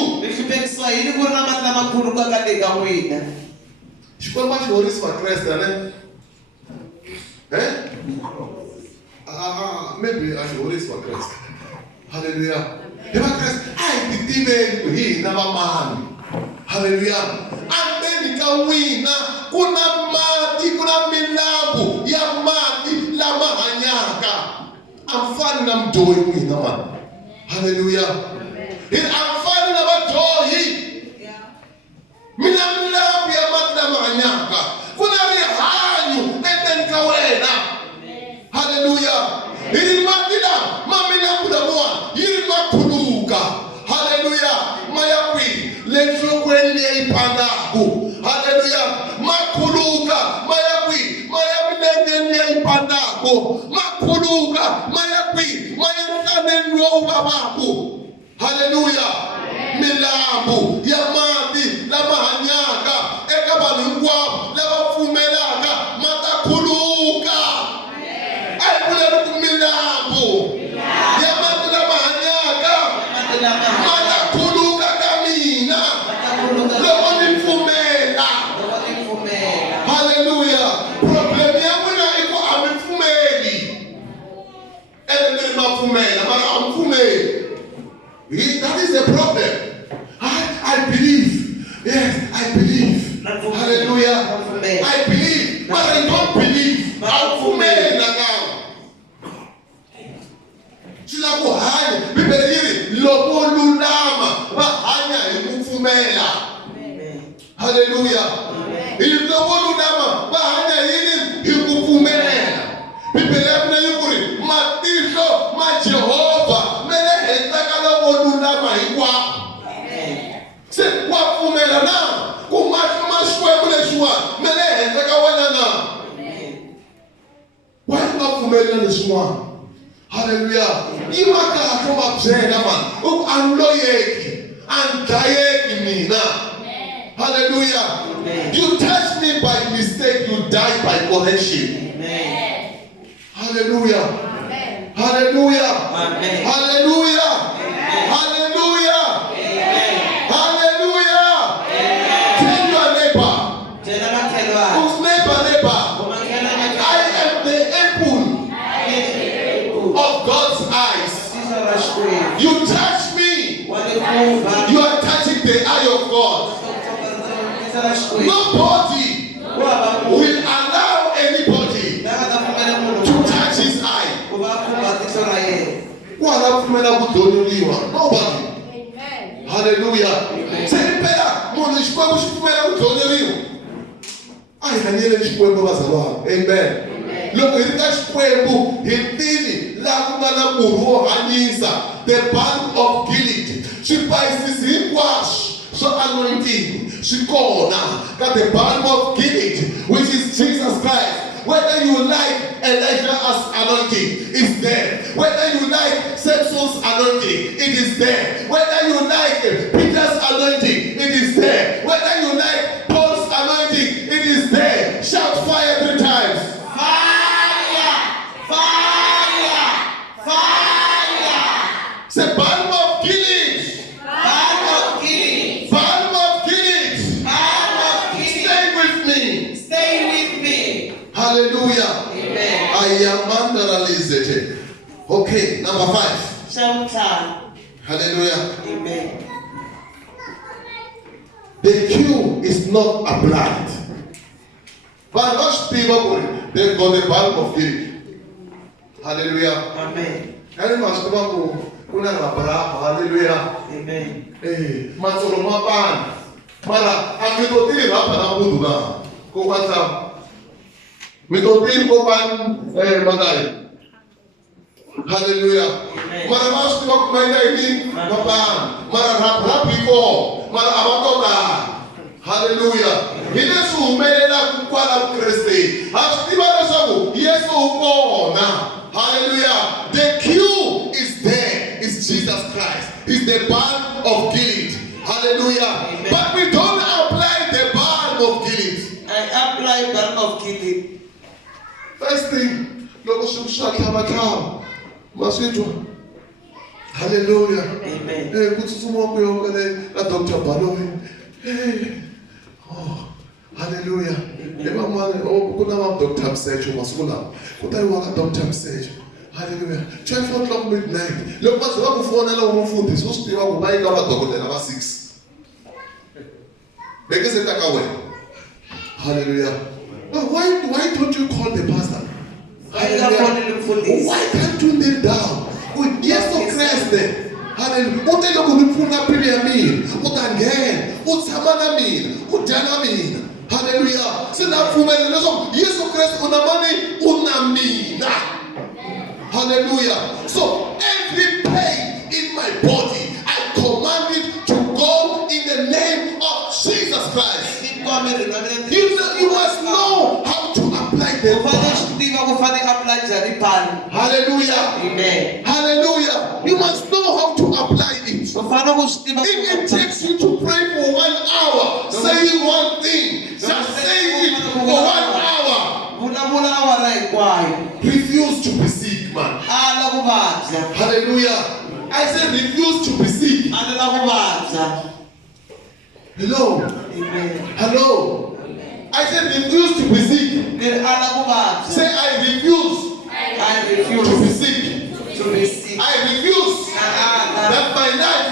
Xikwembu xi horisa vakreste ne? Maybe a xi horisi vakreste. Hallelujah. Hi vakreste a hi ti tiveni ku hina va mani. Hallelujah. Andzeni ka n'wina ku na mati, ku na milambu ya mati lama hanyaka. Amfani na mdyohi n'wina mani. Hallelujah. Amfani na vadyohi. Mina milambu ya mati lama hanyaka. Ku na rihanyo endzeni ka wena. Hallelujah. Mati lama ma milambu lamawa yi ri ma khuluka. Hallelujah. Maya kwi lenhlokweni leyi pandaku. Hallelujah. Makhuluka maya kwi maya milengeni leyi pandaku. Makhuluka maya kwi maya ntaneni lowu vavaku. Hallelujah. Milambu ya mati lama hanyaka eka vanhu hinkwavo lava pfumelaka ma ta khuluka. A hi vuleri ku milambu ya mati lama hanyaka ma ta khuluka ka mina loko ni pfumela. Hallelujah. Problem ya n'wina i ku a mi pfumeli. Ene mi ri ma pfumela mara a mi pfumeli. That is the problem. I believe. Yes, I believe. Hallelujah. I believe, but I don't believe. I'm pfumela ngawo. Swi la ku hanya. Bibele yi ri loko lulama va hanya hi ku pfumela. Hallelujah. Loko lulama va hanya hi ku pfumelela. Bibele ya mina yi ku ri matihlo ma Jehova me le henhla ka loko lulama hinkwavo. Se wa pfumela na ku ma xikwembu lexiwani me le henhla ka wena na. Wa yi nga pfumeli na leswin'wana. Hallelujah. Yi va kahle va byela mani u a ni loyeki a ni dlayeki mina. Hallelujah. You touch me by mistake, you die by correction. Hallelujah. Hallelujah. Hallelujah. Hallelujah. Hallelujah. Tell your neighbor. Whose neighbor? I am the apple of God's eyes. You touch me, you are touching the eye of God. Nobody will allow anybody to touch his eye. Nobody. Hallelujah. Sempela munhu xikwembu xi pfumela ku dloneriwa. A hi hanyele xikwembu vazalwana. Amen. Loko hi ri ka xikwembu hi tini laha ku nga na murhi wo hanyisa, the balm of Gilead. Swipayisisi hinkwaswo swo anointing swi kona ka the balm of Gilead, which is Jesus Christ. Whether you like Elijah's anointing, it's there. Whether you like Samson's anointing, it is there. Whether you like Peter's anointing, it is there. Whether you like Paul's anointing, it is there. Shout fire 3 times. Fire! Fire! Fire! Say balm of Gilead. Balm of Gilead. Balm of Gilead. Balm of Gilead. Stay with me. Stay with me. Hallelujah. Amen. I am mandaralized. Okay, number 5. Shouta. Hallelujah. Amen. The cure is not applied. But most people, they've got the balm of Gilead. Hallelujah. Amen. And most people, hallelujah. Amen. Eh, matsolo mapana. Mara, amitotiri hapa na budu na. Ko kwata. Mitotiri ko pan magari. Hallelujah. Mara mas ko kumaina ini mapana. Mara rapi ko. Mara abatoka. Hallelujah. Yesu umelela kukwala Kristi. Hasiba sabu Yesu upona. Hallelujah. The cure is there. It's Jesus Christ. It's the balm of Gilead. Hallelujah. Amen. But we don't apply the balm of Gilead. I apply balm of Gilead. First thing, loko shukushatha masitwa. Hallelujah. Amen. Kutsuma kuyongale na Dr. Baloyi. Oh, hallelujah. Eba mwana kuna ma Dr. Msecho masukula. Kutaiwa ka Dr. Msecho. Hallelujah. 12 o'clock midnight. Loko bazoba kufonela umfundisi usitiva kubayika abadokotela ba 6. Bekese takawe. Hallelujah. Why don't you call the pastor? Hallelujah. Why can't you kneel down? With Jesus Christ. Hallelujah. Utelo kunifuna pili ya mina. Utangena. Utsama na mina. Udana mina. Hallelujah. Sinafumele leso Yesu Kristu unamani unamina. Hallelujah. So every pain in my body, I command it to go in the name of Jesus Christ. You must know how to apply the Hallelujah. Amen. Hallelujah. You must know how to apply it. If it takes you to pray for 1 hour, saying one thing, just say it for 1 hour. Refuse to be sick, man. Hallelujah. I said refuse to be sick. Hello. Amen. Hello. I said refuse to be sick. Say I refuse. I refuse to be sick. To be sick. I refuse that my life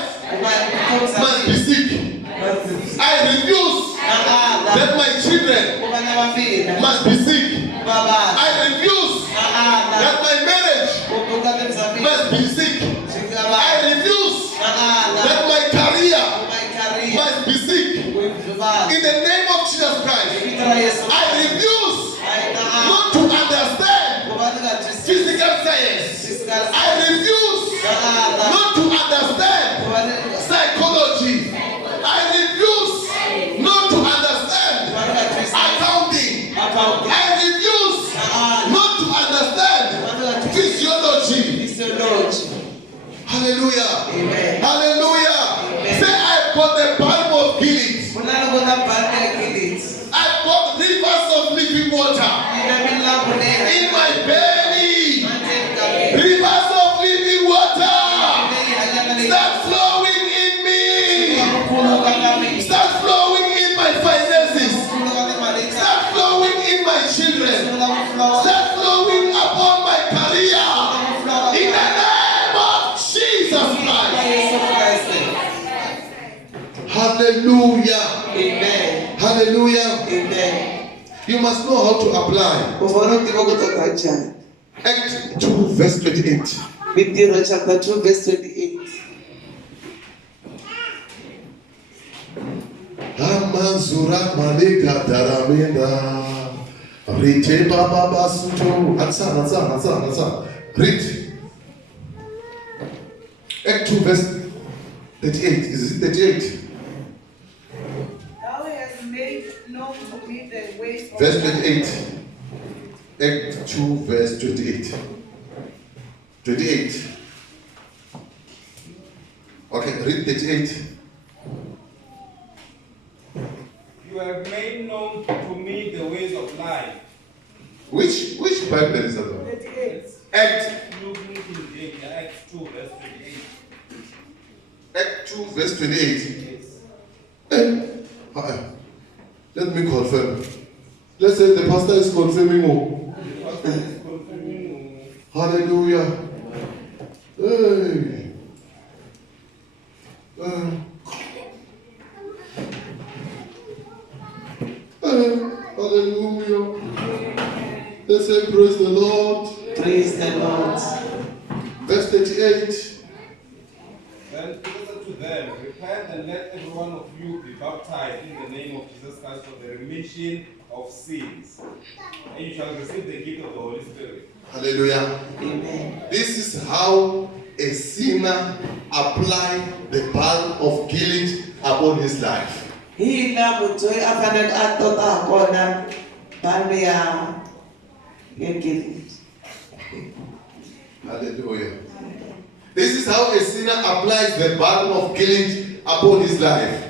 must be sick. I refuse that my children must be sick. I refuse that my marriage must be sick. I refuse that my career must be sick. In the name of Jesus Christ, I refuse not to understand physical science. I refuse not to understand psychology. I refuse not to understand accounting. I refuse not to understand physiology. Hallelujah. Amen. Hallelujah. Amen. Say I've got the balm of Gilead. I've got rivers of living water in my belly. Rivers of living water start flowing in me. Start flowing in my finances. Start flowing in my children. Start flowing upon my career. In the name of Jesus Christ. Hallelujah. Amen. Hallelujah. Amen. You must know how to apply. Act 2 verse 28. Chapter 2 verse 28. Amanzura malika daramina. Rite baba basuto. Answer. Read. Act 2 verse 38. Is it 38? Thou hast made known to me the ways of Verse 28. Act 2 verse 28. 28. Okay, read 38. You have made known to me the ways of life. Which Bible is that? 38. Act New King James, Acts 2, verse 28. Act 2 verse 28. Yes. Let me confirm. Let's say the pastor is confirming. The pastor is confirming. Hallelujah. Hey. Hallelujah. Let's say praise the Lord. Praise the Lord. Verse 38. Then Peter said to them, repent and let every one of you be baptized in the name of Jesus Christ for the remission of sins. And you shall receive the gift of the Holy Spirit. Hallelujah. Amen. This is how a sinner apply the balm of Gilead upon his life. Hila mutoi afanele atota kona balme ya ngekili. Hallelujah. This is how a sinner applies the balm of Gilead upon his life.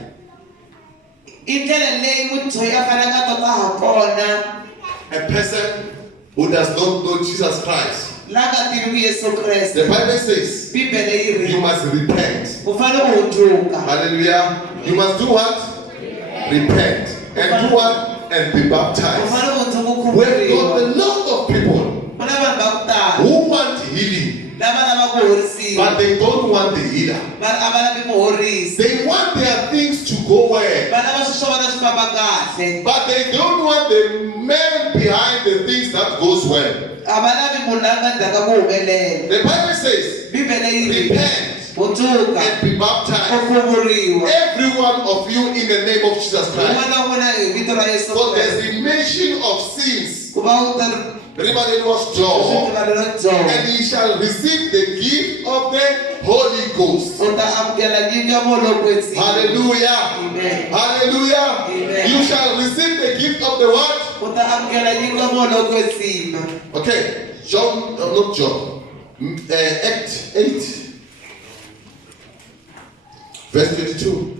Indlela leyi mutoi afanele atota kona A person who does not know Jesus Christ. langa tivi Yesu The Kriste. Bible says Bibele you yiri must repent. kufanele utuka. Hallelujah. You must do what? Repent. And do what? And be baptized. Kufanele utuka We've got kukhululwa. a lot of people Kuna vanhu vakutala who want healing, lava lava ku horisiwa. but they don't want the healer. Vari a va lavi muhorisi. They want their things to go well, Va lava swilo swa vona swi famba kahle. but they don't want the man behind the things that goes well. A va lavi munhu la nga ndzhaka ku humelela. The Bible says, Bibele yiri repent utuka and be baptized, ukhuvuriwa. every one of you, in the name of Jesus Christ, Un'wana na un'wana hi vito ra Yesu for the Kreste. remission of sins. Ku va u ta Everybody was joy, rivalelo dzonga. and he shall receive the gift of the Holy Ghost. U ta amukela nyiko ya molokwetsini. Hallelujah. Amen. Hallelujah. Amen. You shall receive the gift of the what? U ta amukela nyiko ya molokwetsini. Okay. John, not John. Act 8. Verse 22.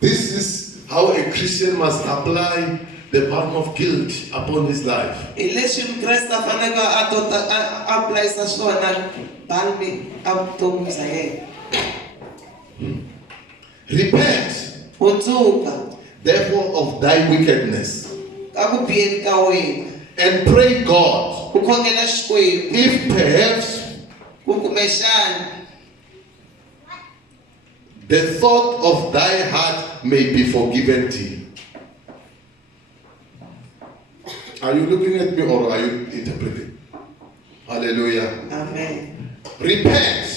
This is how a Christian must apply the balm of guilt upon his life. Hi leswi mukreste a faneleke a tota a aplayisa swona balmi a vutomi bya yena. Repent, U tsuka therefore, of thy wickedness, ka ku biheni ka wena. and pray God, U khongela Xikwembu if perhaps ku kumbexana the thought of thy heart may be forgiven thee. Are you looking at me or are you interpreting? Hallelujah. amen. Repent